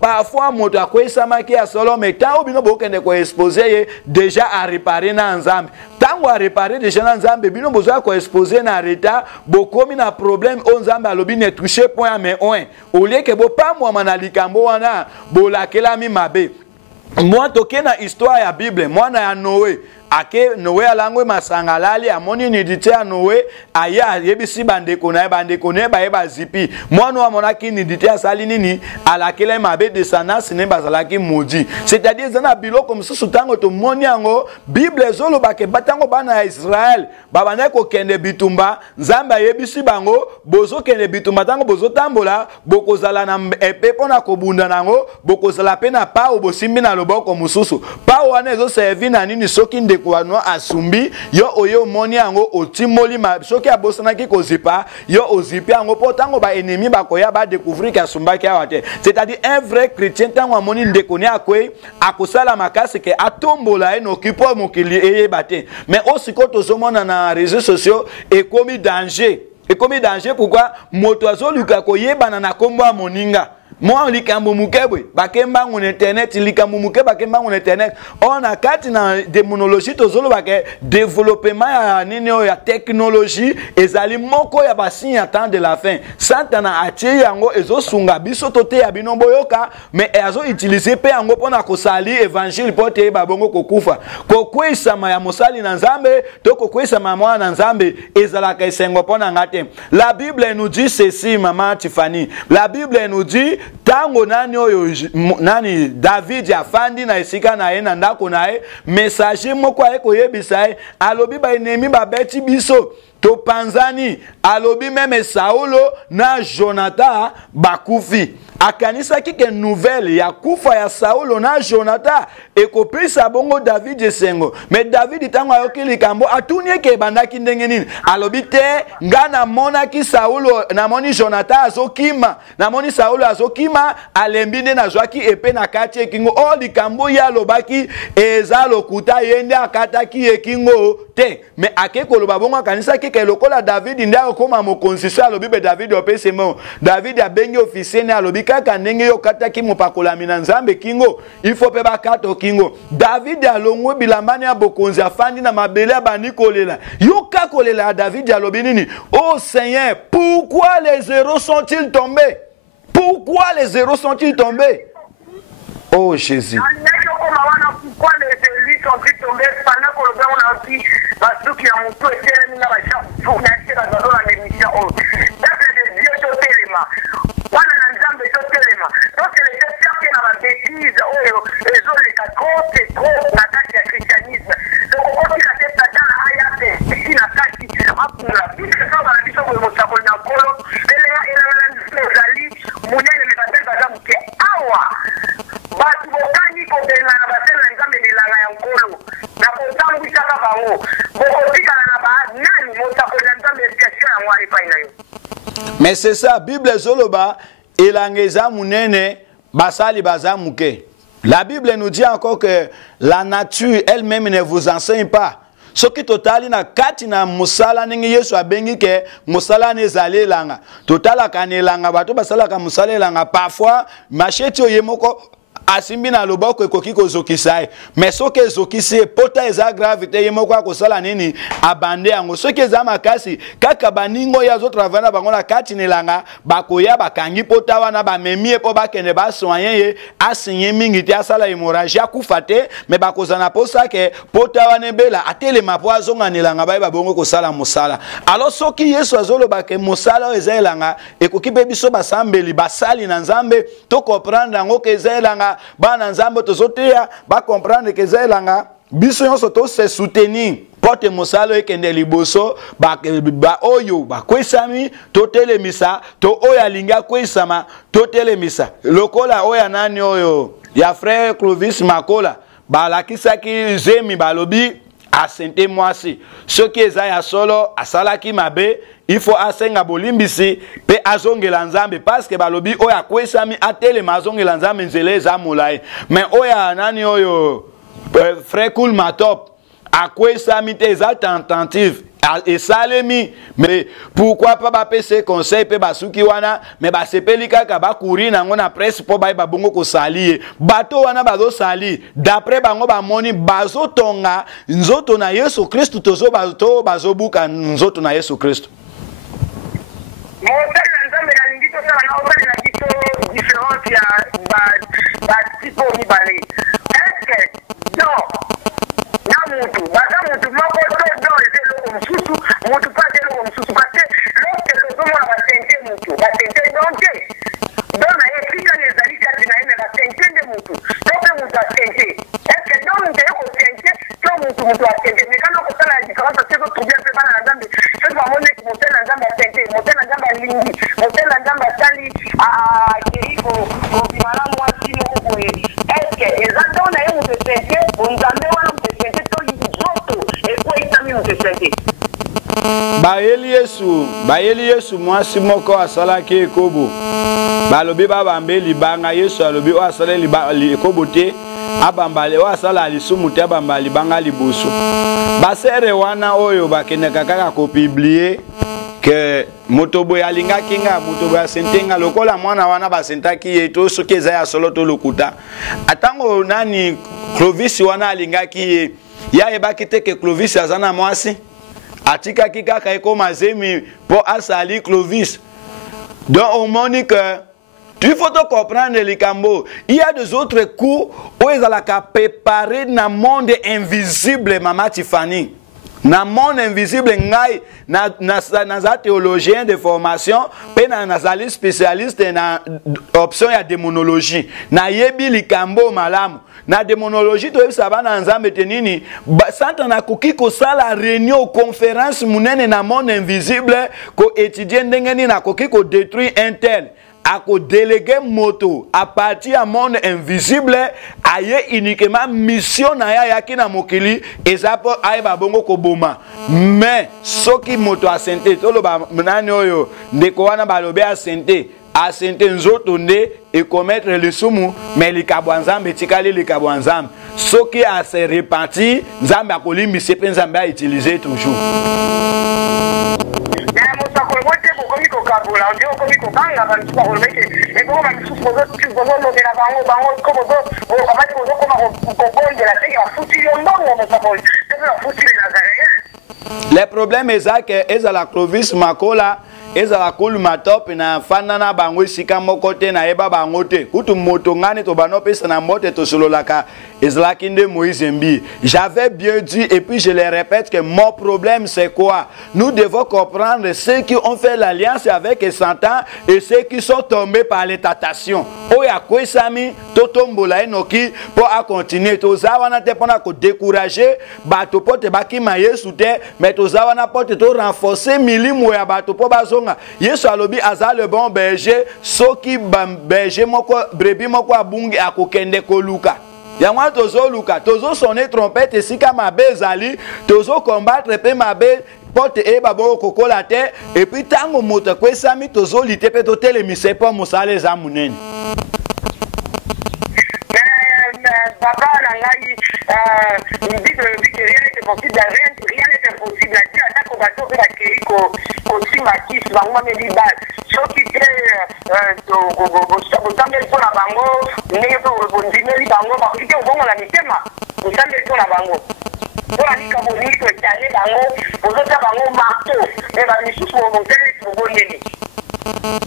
parfois moto akwesama ki asolo mais tango bino bokende ko exposer déjà à réparer na Nzambe. Tango a réparer déjà na Nzambe bino bozo ko exposer na reta bokomi na problème o Nzambe alobi ne toucher point mais un au lieu que bo pa moi manalikambo wana bolakela mi mabe. Moi toke na histoire ya Bible moi na ya Noé ake Noé alangwe masangalali amoni nidite ya Noé aya yebisi bandeko na ba eba zipi mwana wa monaki nidite asali nini alakele mabe descendance ne bazalaki maudit c'est-à-dire zana biloko msusu tango to moni yango Bible zolo bake batango bana ya Israël babana ko kende bitumba Nzambe yebisi bango bozo kende bitumba tango bozo tambola bokozala na epe pona kobunda nango bokozala pe na pa obosimbi na loboko mususu pa wana ezo servi na nini soki kwano asumbi yo oyo moni yango otimoli ma soki abosana ki kozipa yo ozipi yango potango ba ennemi ba koya ba découvrir ka sumba ki awate c'est-à-dire un vrai chrétien tango amoni ndekoni akwe akosala makasi ke atombola eno kipo mokili eyebate mais osiko tozomona na réseaux sociaux ekomi danger pourquoi moto azoluka koyebana na kombo ya moninga. Moi likambo mukebwe bakemba ngone internet likambo muke bakemba ngone internet on a kati na démonologie tozolo bake développement ya nini ya technologie ezali moko ya basi ya temps de la fin Satan atie yango ezosunga biso tote ya bino boyoka mais azo utiliser pe yango pona ko sali évangile pote ba bongo kokufa kokwesama ya mosali na Nzambe to kokwesama mwa na Nzambe ezalaka esengo pona ngate. La Bible nous dit ceci maman Tiffany, la Bible nous dit tango nani oyo nani David ya fandi na esika na ye na ndako na ye message moko ayeko yebisa alobi ba ennemi ba beti biso to panzani alobi meme Saulo na Jonathan bakufi akanisa kike nouvelle ya kufa ya Saulo na Jonathan ekopisa bongo David esengo mais David tango ayoki likambo atunie ke bandaki ndenge nini alobi te ngana mona ki Saulo na moni Jonathan azokima na moni Saulo azokima alembinde na zwaki epe na kati ekingo o likambo ya lobaki ezalo kuta yende akataki ekingo te mais akeko loba bongo akanisa kike lokola David ndia koma mokonzi so alobi be David opesemo David abengi officier ne alobi kaka ndenge yo kataki mopakola mina Nzambe kingo il faut pe bakato kingo David alongwe bilambani ya bokonzi afandi na mabele ya banikolela yo kakolela David alobi nini oh Seigneur pourquoi les héros sont-ils tombés oh Jésus pourquoi les élus sont-ils tombés pendant que le gars on a aussi basuki ya mutu etelemi na basha fournacé na zalo na l'émission oh date de Dieu totelema wana na Nzambe totelema donc les gens cherchent na ba bêtise oyo ezoleka trop na kati ya christianisme donc okoti ka teta dans ayate ici na kati apula biso so ba biso ko mosakoli na kolo ele na ezali munene le batel baza muke awa batu bokani ko benga na batel na Nzambe milanga ya ngolo na kotambwisaka bango bokotikala na ba Mais c'est ça, Bible zoloba elangeza munene basali bazamuke. La Bible nous dit encore que la nature elle-même ne vous enseigne pas. Ce qui totali na kati na musala ningi Yesu abengi ke musala nezale langa. Totala kanelanga bato basala ka musala langa parfois macheti oyemoko asimbi na loboko ekoki kozokisa mais soki ezokisi pota eza gravité yemoko akosala nini abande yango soki eza makasi kaka baningo ya zo travailler na bango na kati nelanga bakoya bakangi pota wana bamemi epo bakende basoigner ye asinye mingi te asala hémorragie akufa te mais bakozana posa ke pota wana ebela atelema po azonga nelanga baye babongo kosala mosala. Alors soki Yesu azoloba ke mosala eza elanga ekoki pe biso basambeli basali na Nzambe to comprendre yango ke eza elanga bana Nzambe tozoteya ba comprendre que zelanga biso nyonso to se soutenir porte mosalo ekende liboso ba oyo ba kwesami to telemisa to oya linga kwesama to telemisa lokola oya nani oyo ya frère Clovis Makola ba lakisaki zemi balobi asente mwasi soki eza ya solo asalaki mabe il faut asenga bolimbisi pe azongela Nzambe parce que balobi oya kwesami atelema azongela Nzambe nzele eza molai mais oya nani oyo frère Cool Matop akwesami te eza tentative et salemi mais pourquoi pas ba pese conseil pe basuki wana mais ba sepeli kaka ba courir nango na presse po ba bongo ko sali bato wana bazo sali d'après bango ba moni bazo tonga nzoto na Yesu Kristo tozo bazo buka nzoto na Yesu Kristo. Différence ya tipo mibale. Est-ce que non na mutu moko do ezelo mususu mutu pa ezelo mususu parce que lorsque le zomo la tente mutu la tente donc dona efika nezali kati na ene la tente de mutu donc mutu a tente est-ce que donc de ko tente to mutu a tente mais quand on sala la différence parce que tout bien fait bana Nzambe c'est pas mon équipe monter na Nzambe a tente monter na Nzambe lingi monter na Nzambe sali a kiriko ko bimala moi si moko boye est-ce que exactement na mutu tente Nzambe wana mutu tente to yoto et quoi itami mutu tente bayeli Yesu mwasi moko asalaki ekobo balobi babambe libanga Yesu alobi o asala ekobo te abambale o asala lisumu te abamba libanga liboso basere wana oyo bakendeka kaka kopublier que motobo ya lingaki nga motobo ya sentenga lokola mwana wana basentaki ye to soki eza ya solo to lokuta atango nani Clovis wana alingaki ye ya ebaki te ke Clovis azana mwasi atika kaka ekoma zemi po asali Clovis. Donc on moni que il faut te comprendre les cambo. Il y a des autres coups où ils allaient préparer dans le monde invisible, Maman Tiffany. Dans le monde invisible, ngai na théologien de formation, pe na spécialiste na option ya démonologie. Na yebi likambo malamu. Na démonologie to yebisa na Nzambe tenini santa na koki ko sala réunion conférence munene na monde invisible ko étudier ndenge ni na koki ko détruire un tel a ko déléguer moto à partir du monde invisible aye uniquement mission na ya ki na mokili ezapo aye babongo ko boma mais soki moto a santé to lo ba nani oyo ndeko wana balobe a santé asente nzoto nde et commettre le sumu mais le kabwanzambe tikali le kabwanzambe soki a se répartir nzambe akolimi sepe nzambe a utiliser toujours les problèmes exacts est à la Clovis Makola ezala Cool Matop na fanana bango sika moko te na eba bango te kutu moto ngani to bano pesa na mbote to sololaka ezala kinde Moïse Mbi. J'avais bien dit et puis je le répète que mon problème c'est quoi? Nous devons comprendre ceux qui ont fait l'alliance avec Satan et ceux qui sont tombés par les tentations. Oya kwesami totombola enoki pour à continuer to zawana te pona ko décourager bato pote bakima Yesu te mais to zawana pote to renforcer milimu ya bato po bazo Yesu alobi aza le bon berger soki berger moko brebi moko abungi akokende koluka yango tozo luka tozo sonner trompette esika mabe ezali tozo combattre pe mabe porte et babo kokola te et puis tango moto kwesami tozolite pe totelemise po mosala eza munene. Papa Nangai, il dit que rien n'était possible, rien n'était possible. Il dit à chaque bateau que la Kéiko, aussi Matis, Bango Médibal, ceux qui créent vous semblez pour la Bango, vous dînez Bango, parce que vous avez la mitema, vous semblez pour la Bango. Pour la Nika Bonito, et Tane Bango, vous avez Bango marteau, et la mission pour vous tenir pour vous donner.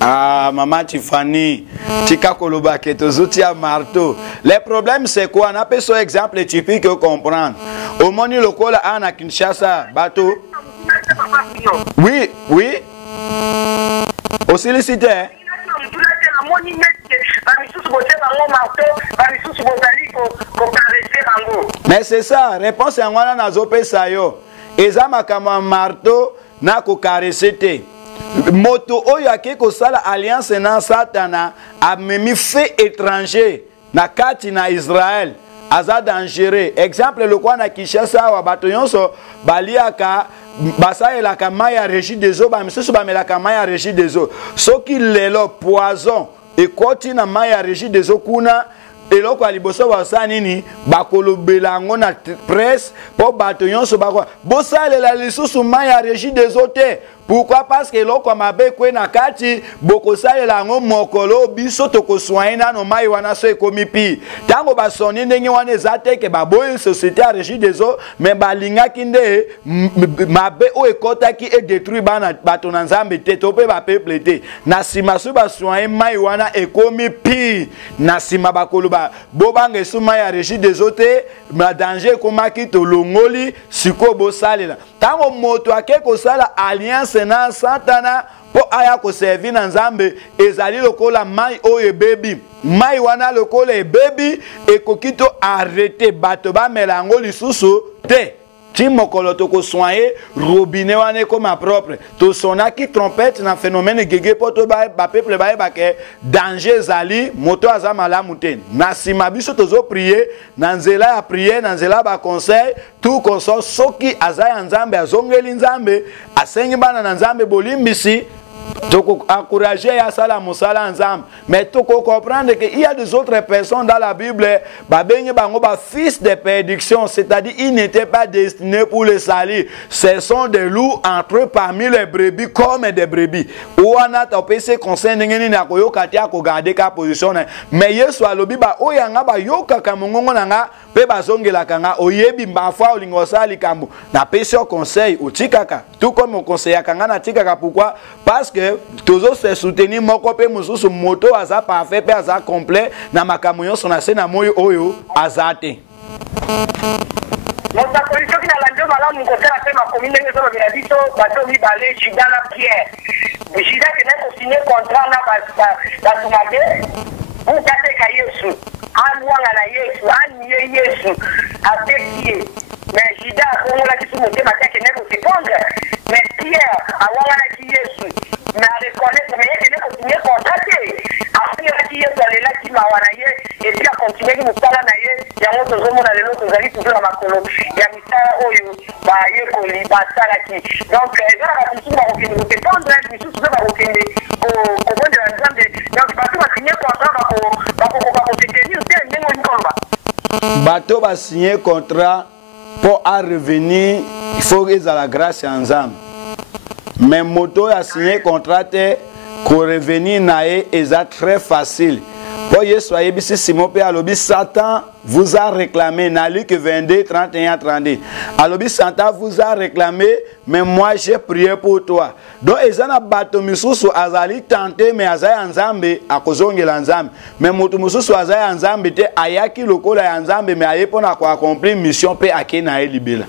Ah, maman Tiffany, Tika Koloba qui est aux à marteau. Le problème c'est quoi? On a fait ce exemple typique que comprendre. Au Moni local à Kinshasa, bateau. Oui, oui. Au sollicité. Mais c'est ça, réponse à moi na zope sayo. Eza makama marteau na ko caresser. Moto oyo akeko sala alliance na Satana a memi fait étranger na kati na Israël aza dangereux. Exemple le kwa na Kinshasa wa bato nyonso baliaka basalelaka mai ya régie des eaux bamisusu bamelaka mai ya régie des eaux soki lelo poison ekoti na mai ya régie des eaux kuna eloko ya liboso basala nini bakolobela yango na presse mpo bato nyonso bakwa bosalela lisusu mai ya régie des eaux te. Pourquoi? Parce que l'oko mabe kwe na kati boko sale la ngo mokolo biso toko soigner na no mai wana so ekomi pi. Tango ba soni ndenge wana ezate ke ba boy société à régie des eaux mais ba linga kinde mabe o ekota ki e détruit bana bato na nzambe te to pe ba peuple te. Na sima so ba soigner mai wana ekomi pi. Na sima ba koloba bo bange su mai à régie des eaux te ma danger komaki to longoli siko bo sale la. Tango moto akeko sala alliance na Satana po aya ko servi na nzambe ezali lokola mai oye baby mai wana lokola e baby ekokito arrêter bato ba melango lisusu te ti mokolo to ko soigner robinet wana comme propre to sonaki trompette na phénomène gege poto ba peuple ba ke danger zali moto aza malamu te na sima biso tozo prier na nzela ya prier na nzela ba conseil tout consort soki aza ya nzambe azongeli nzambe asengi bana na nzambe bolimbisi toko encourager ya sala musala nzambe mais toko comprendre que il y a des autres personnes dans la Bible babenye bango ba fils de perdition, c'est-à-dire ils n'étaient pas destinés pour le salut, ce sont des loups entrés parmi les brebis comme des brebis ou ana topese conseil ngeni na koyoka tia ko garder ka position mais yesu alobi ba oyanga ba yoka kamongongo nanga pe bazongela kanga oyebi mbafa olingosa likambo na pese conseil otikaka tout comme on conseille kanga na tikaka. Pourquoi? Parce que toujours se soutenir moko pe mususu moto aza parfait pe aza complet na makambo nyonso na se na moyo oyo azate. Mon apposition qui n'a la deux malade mon conseil a fait ma commune de son organisation bateau mi balé Judas la Pierre. Judas qui n'a signé contrat na tumage pour kateka Yesu. Anwanga na Yesu, anye Yesu atekie. Mais Judas on l'a dit sur mon thème à qui n'est pas répondre. Mais Pierre awanga na Yesu. Mais à reconnaître mais il n'est pas signé contrat. Après il a dit Yesu elle là qui m'a wanaye et puis a continué qui nous parle na ye ya moto zomo na lelo tozali toujours na makolo ya misala oyo ba ye ko li ba sala ki. Donc eza na kitu ba okende ko répondre bisu tuzo ba okende ko bonde na nzambe. Donc bato ba signé contrat ba ko tenir te ndenge ni koloba. Bato ba signé contrat pour à revenir il faut qu'ils aient la grâce en nzambe. Mais moto a signé contrat pour revenir nae est très facile. Pour Yesu ayebisi Simon pe alobi Satan vous a réclamé na Luc 22 31 32. Alobi Satan vous a réclamé mais moi j'ai prié pour toi. Donc ezana bato misusu azali tenté mais azaya nzambe akozongela nzambe. Mais moto misusu azaya nzambe te ayaki lokola ya nzambe mais ayepona ko accomplir mission pe akena elibela.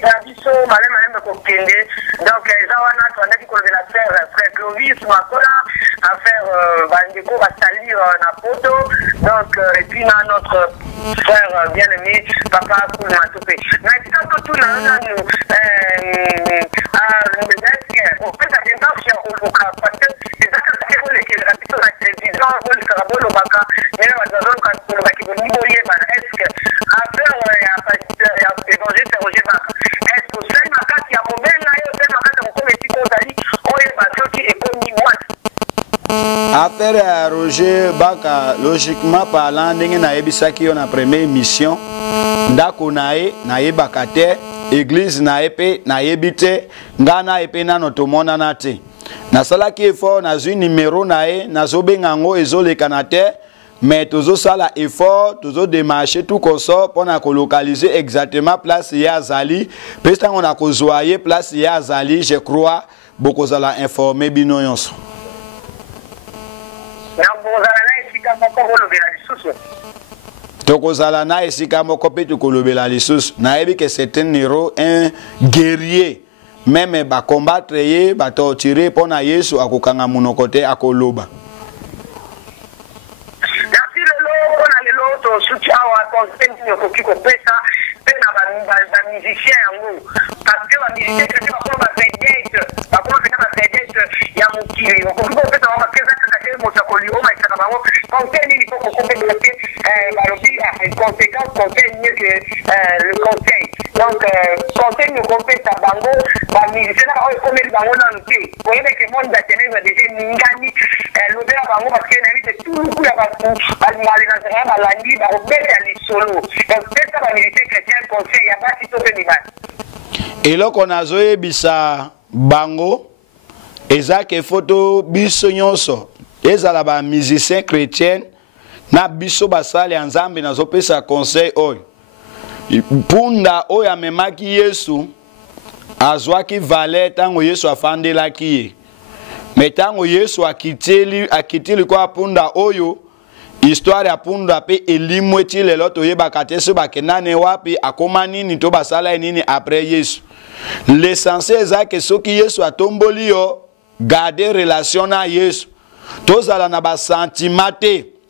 Tradition, malem kokende. Donc, Zawana, tu as dit qu'on devait la faire frère Clovis, Makola, à faire Bandeko, à salir Napoto. Donc, et puis, notre frère bien-aimé, Papa Koumatopé. Maintenant, tout là, nous, on fait la démarche au Luka, parce que c'est ça que les rapides à la télévision, le carabolo, le baka, mais la zone, quand on va qui est-ce que, à faire, il y a Affaire à Roger Baka, logiquement parlant, na ebisaki on a première mission. Ndako nae bakate, église na epe na ebite, ngana epe na notomona nate. Na salaki effort na zu numéro nae, na zobe ngango ezole kanate, mais toujours ça la effort, toujours démarcher tout comme ça pour localiser exactement place ya Zali. Parce qu'on a kozwaye place ya Zali, je crois, beaucoup ça l'a informé binoyons. Tokozala na esika moko pe tokolobela lisusu nayebi que c'est un héros, un guerrier, même ba combattre ye ba torturer pona Yesu akokanga munoko te akoloba. Merci lelo pona lelo to soutien wa conseil ni okiko pesa pe na ba musicien yango parce que ba musicien que ba ko ba vedette ba ko ba vedette ya mukiri okiko pesa ba keza kaka mo sakoli o ma tsaka bango conseil ni ko ko pe conséquence conseil mieux que le conseil. Donc, conseil nous compte à Bango, c'est là où on met Bango dans le thé. Vous voyez que le monde d'Athènes va déjà Ningani, l'odeur à Bango parce qu'il y a tout le coup, il y a pas tout, à la nuit, à les solo. Donc, c'est ça la militaire chrétienne conseil, il n'y a pas si tout de et là qu'on a zoé bisa Bango, et ça que photo bisonyoso, et ça là-bas musicien chrétien. Na biso basali nzambe na zopesa conseil oy punda oy amemaki Yesu azwaki valet tango Yesu afandelaki ye metango Yesu akitili kwa punda oyo histoire ya punda pe elimweti lelo toyebaka te so bakenane wapi akoma nini to basala nini après Yesu l'essentiel eza ke soki Yesu atomboli yo garder relation na Yesu tozala na ba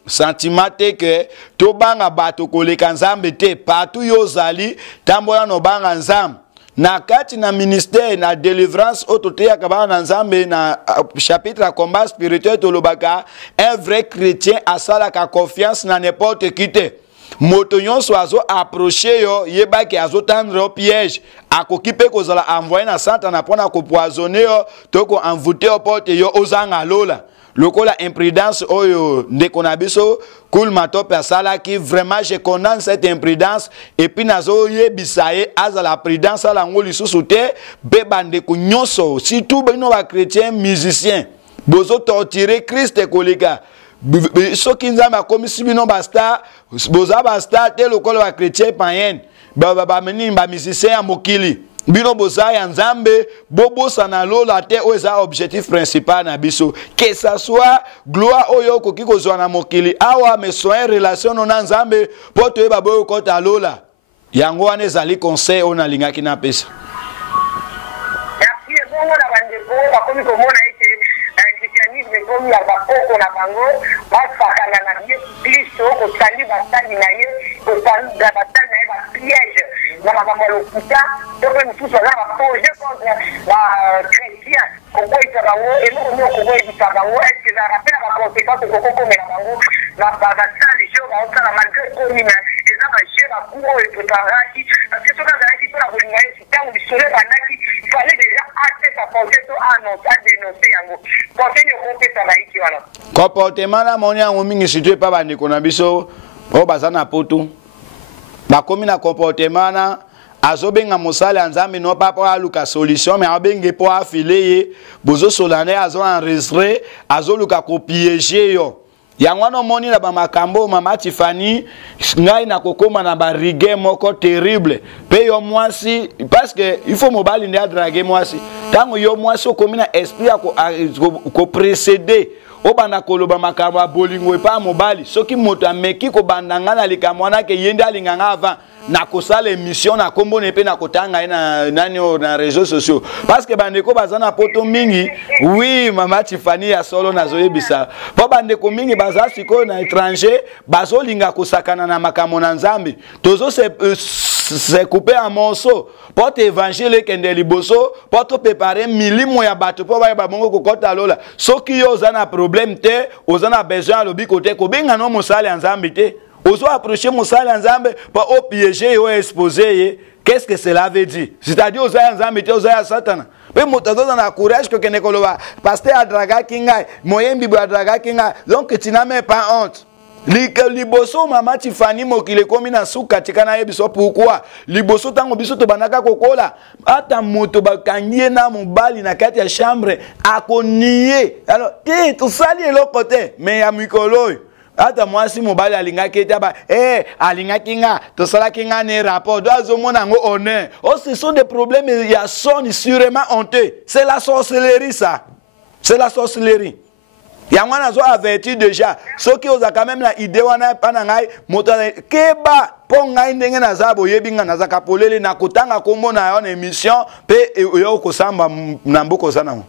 sentimate que to banga bato koleka nzambe te partout yozali tambola no banga nzambe na kati na ministère na délivrance otote ya kabana na nzambe na chapitre combat spirituel tolobaka un vrai chrétien asalaka confiance na n'importe qui te moto nyonso azo approcher yo yebaki azo tendre au piège akoki pe kozala envoyer na Satan pona ko poisonner yo to ko envoûter au porte yo ozanga lola. Lokola imprudence oyo ndekonabiso cool matop sala qui vraiment je condamne cette imprudence et puis nazo yebisaye aza la prudence ala ngoli susute bebande ko nyonso surtout bino ba chrétien musicien bozo torturer Christ kolega soki nzamba komisi bino basta boza basta te lokola ba chrétien païen ba meni ba musicien ya mokili bino boza ya nzambe bobosa na lola te oza objectif principal na biso que ça soit gloire oyo koki kozwa na mokili awa mais soin relation na nzambe po to eba boyo kota lola yango wana ezali conseil ona lingaki na pesa. Merci bongo na bandeko bakomi komona ete christianisme komi ya bakoko na bango basakana na Yesu Kristo kosali basali na ye kosali basali na ye bapiège na makambo lokuta tope misusu aza baprojet contre bachrétien kokoyisa bango eloko moko kokoyebisa bango estce ezalaka mpe na baconséquence kokokomela bango na basali jo baosala malgré komi na eza baje bacour oyo etotalaki parce que soki azalaki mpona kolinga yesu ntango bisolo ebandaki fallait déjà acte sa projet to adénonce yango conseil okopesa baiki wana comportement na moni yango mingi surtout epa bandeko na biso oyo baza na poto bakomi na comportement na azobenga mosali ya nzambe no papa aluka solution mais abenge po afile ye bozo solane azo enregistré azoluka kopiéger yo yango no moni na ba makambo mama Tiffany ngai na kokoma na ba rigueur moko terrible pe yo mwasi parce que il faut mobali ndi draguer mwasi tango yo mwasi okomi na esprit ko précéder obanda koloba makambo ya bolingo epa mobali soki moto ameki kobandanga na likambo wana ke yende alinganga avant na kosala émission na kombo nepe na kotanga na nani na réseaux sociaux parce que bandeko baza na poto mingi oui mama Tiffany ya solo nazoyebisa po bandeko mingi baza siko na étranger bazolinga kosakana na makambo na nzambe tozo se couper en morceaux pour évangile kende liboso pour te préparer milimo ya bato po ba bongo kokota lola soki yo zana problème te ozana besoin lobi côté ko benga no mosali ya nzambe te ozo approcher mosali ya nzambe pa o piéger ou exposer qu'est-ce que cela veut dire c'est-à-dire ozaya nzambe te ozaya satana Pe moto dans la courage que nekoloba pasteur adraga kinga moyembi adraga kinga donc tu n'as même pas honte. Liboso mama Tiffany mokile komi na suka tikana yebiso pourquoi liboso tango biso to banaka kokola ata moto bakangye na mobali na kati ya chambre akonié alors tout ça li le côté mais ya mikolo ata mwasi mobali alingaki etaba alingaki nga to sala kinga ne rapport doazo mona ngo honneur oh ce sont des problèmes il y a son sûrement honteux c'est la sorcellerie ça c'est la sorcellerie. Yangwana zo averti déjà ceux qui osent quand même la idée wana panangai moto keba ponga ndenge na zabo yebinga na zakapolele na kotanga kombo na yon émission pe yo kosamba na mboko sana mo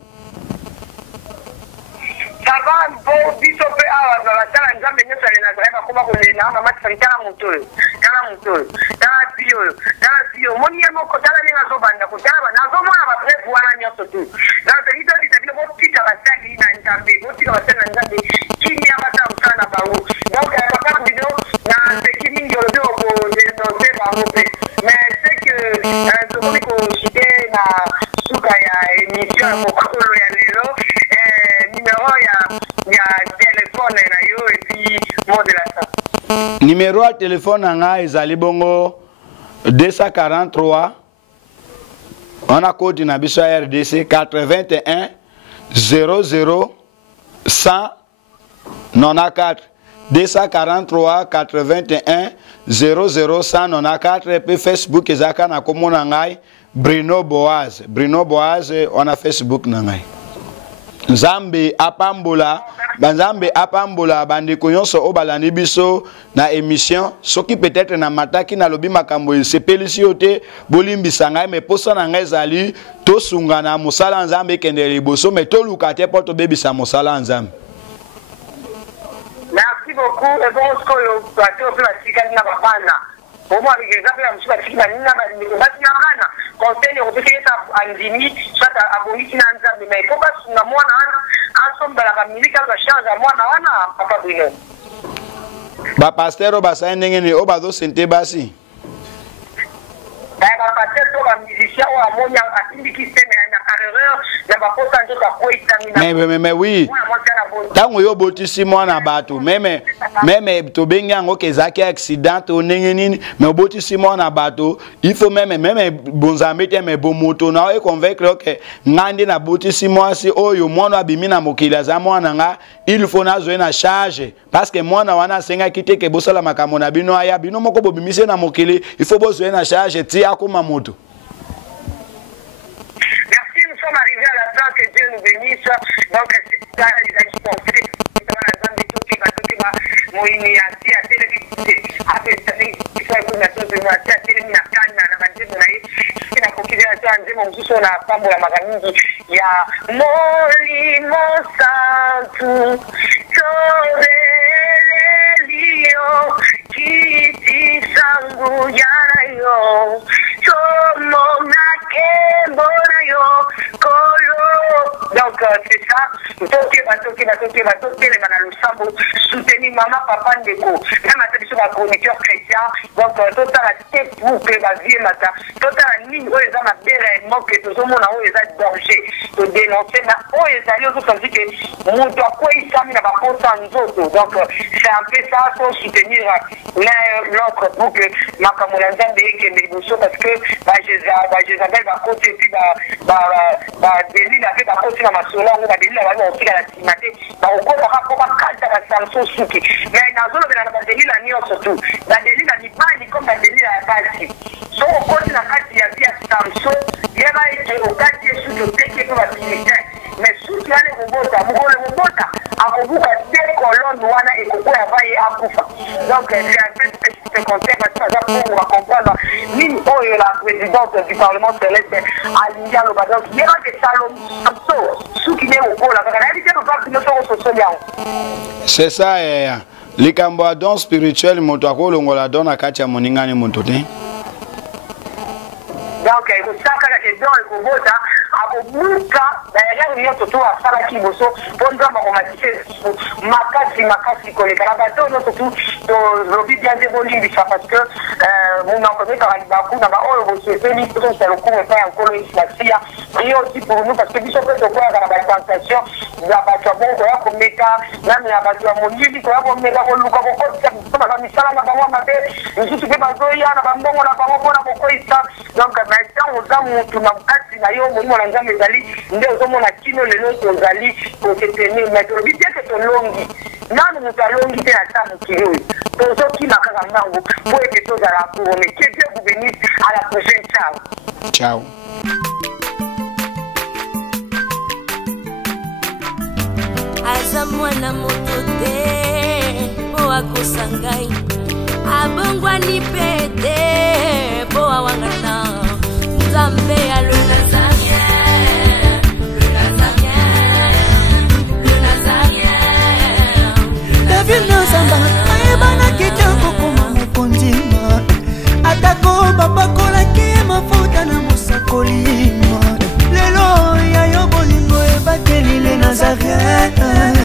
Savan bo biso pe awa za sala nzambe nyosa le na zaba kuma kolena mama tsantala mutolo tala pio moni ya moko tala ninga zo banda ko tala na zo mona ba bref wana nyoso tu na tenido bitabile bo tika basali na nzambe bo tika basali na nzambe kini ya bata usana bawo donc papa video na seki mingi odo ko denoncer bawo pe mais c'est que to ko shite na suka ya émission mokolo ya lelo numéro ya téléphone na yo et puis mot de la fin. Numéro à téléphone anga ezali bongo 243 on a code na biso RDC 81 00 194 243 81 00 194 et puis Facebook ezaka na komona ngai Bruno Boaz on a Facebook na ngai Nzambe apambola banzambe apambola bandeko nyonso obalandi biso na émission soki peut-être na mataki na lobi makambo sepelisi yote bolimbisa ngai me posa na ngai zali to sungana musala nzambe kende liboso me to lukate poto bebisa musala nzambe. Merci beaucoup et bon ce que vous avez fait la tika na bapana. Pour moi avec les appels à monsieur la tika na bana conseil au fait ça andini soit aboni na nzambe mais faut pas sunga mwana ana asomba la famille ka change mwana wana papa Bruno. Ba pasteur ba sa ndenge ni obazo sente basi. Ba pasteur to ba musicien wa monya atindiki sema na carrière na ba posa ndio kwa itamina. Mais oui. Tango yo botisi mwana bato même to benga ngo kezaki accident to ndenge nini mais botisi mwana bato il faut même bonzambe te mais bomoto na e convaincre que ngandi na botisi mwasi oyo mwana abimi na mokili za mwana nga il faut na zo na charge parce que mwana wana senga kite ke bosala makambo na bino aya bino moko bobimise na mokili il faut bozo na charge ti akoma moto. Merci, nous sommes arrivés à la fin, que Dieu nous bénisse. Donc, c'est ça, les gens qui sont faits, donc c'est ça, soutenir maman, papa, ndeko, même à cette chose chroniqueur chrétien, donc tout ça la pour que la vie matin, tout ça la ligne où les gens ont réellement que tout le monde a où ils ont danger, de dénoncer, mais où ils allaient aussi comme si que mon doit quoi il s'amène à pas penser à nous autres, donc c'est un peu ça pour soutenir l'autre pour que ma camarade qui est négocié parce que Jézabel va côté et puis Déli la fait va côté dans ma sola, on va Déli la va aussi à la cimaté, va au corps va pas calme à la sanction souki, mais dans zone de la Déli la nuit surtout, la Déli la pas ni comme la Déli la base, so au côté la carte il y a bien sanction, il va être au quartier sous le téléphone pour la militaire, mais sous tu as les robots, le robot a beaucoup des colonnes wana et beaucoup a vaillé à Koufa, donc c'est un peu ce conseil parce que on va comprendre ni la présidente du Parlement céleste aligné le badon il y a des salons sous qui est au pôle la réalité de pas que nous sommes c'est ça likambo ya don spirituel moto akolongola don na kati ya moningani moto te donc il faut ça que les gens ils vont akobuka na yango nyonso to asalaki liboso mpo nzambe akomatise makasi koleka na bato nyonso tu tolobi bien te bolimbisa parce que monoko ezekaka libaku na baoyo bosepeli totosa lokumu epai ya nkolo esilasiya et aussi pour nous parce que biso mpe tokoyaka na batentation ya bato ya bongo koya komeka nani ya bato ya molili koya komeka koluka kokotisa biso baza misala na bango mabe misusu mpe bazoya na bambongo na bango mpona kokoyisa donc na ntango oza motu na kati na yo molimo na nzambe ezali nde ozomona kino lelo tozali koketene mais tolobi te ke tolongi nanu moto alongi te na ta mokili oyo tozokima kaka ntango mpo ete tozala couronne que Dieu vous bénisse à la prochaine. Ciao. Ciao. Aza mwana moto te po akosa ngai abongwani pe te po awangana nzambe ya le Nazarien, le Nazarien, le Nazarien. David Nzamba ayebana kitoko koma mokondima atako babako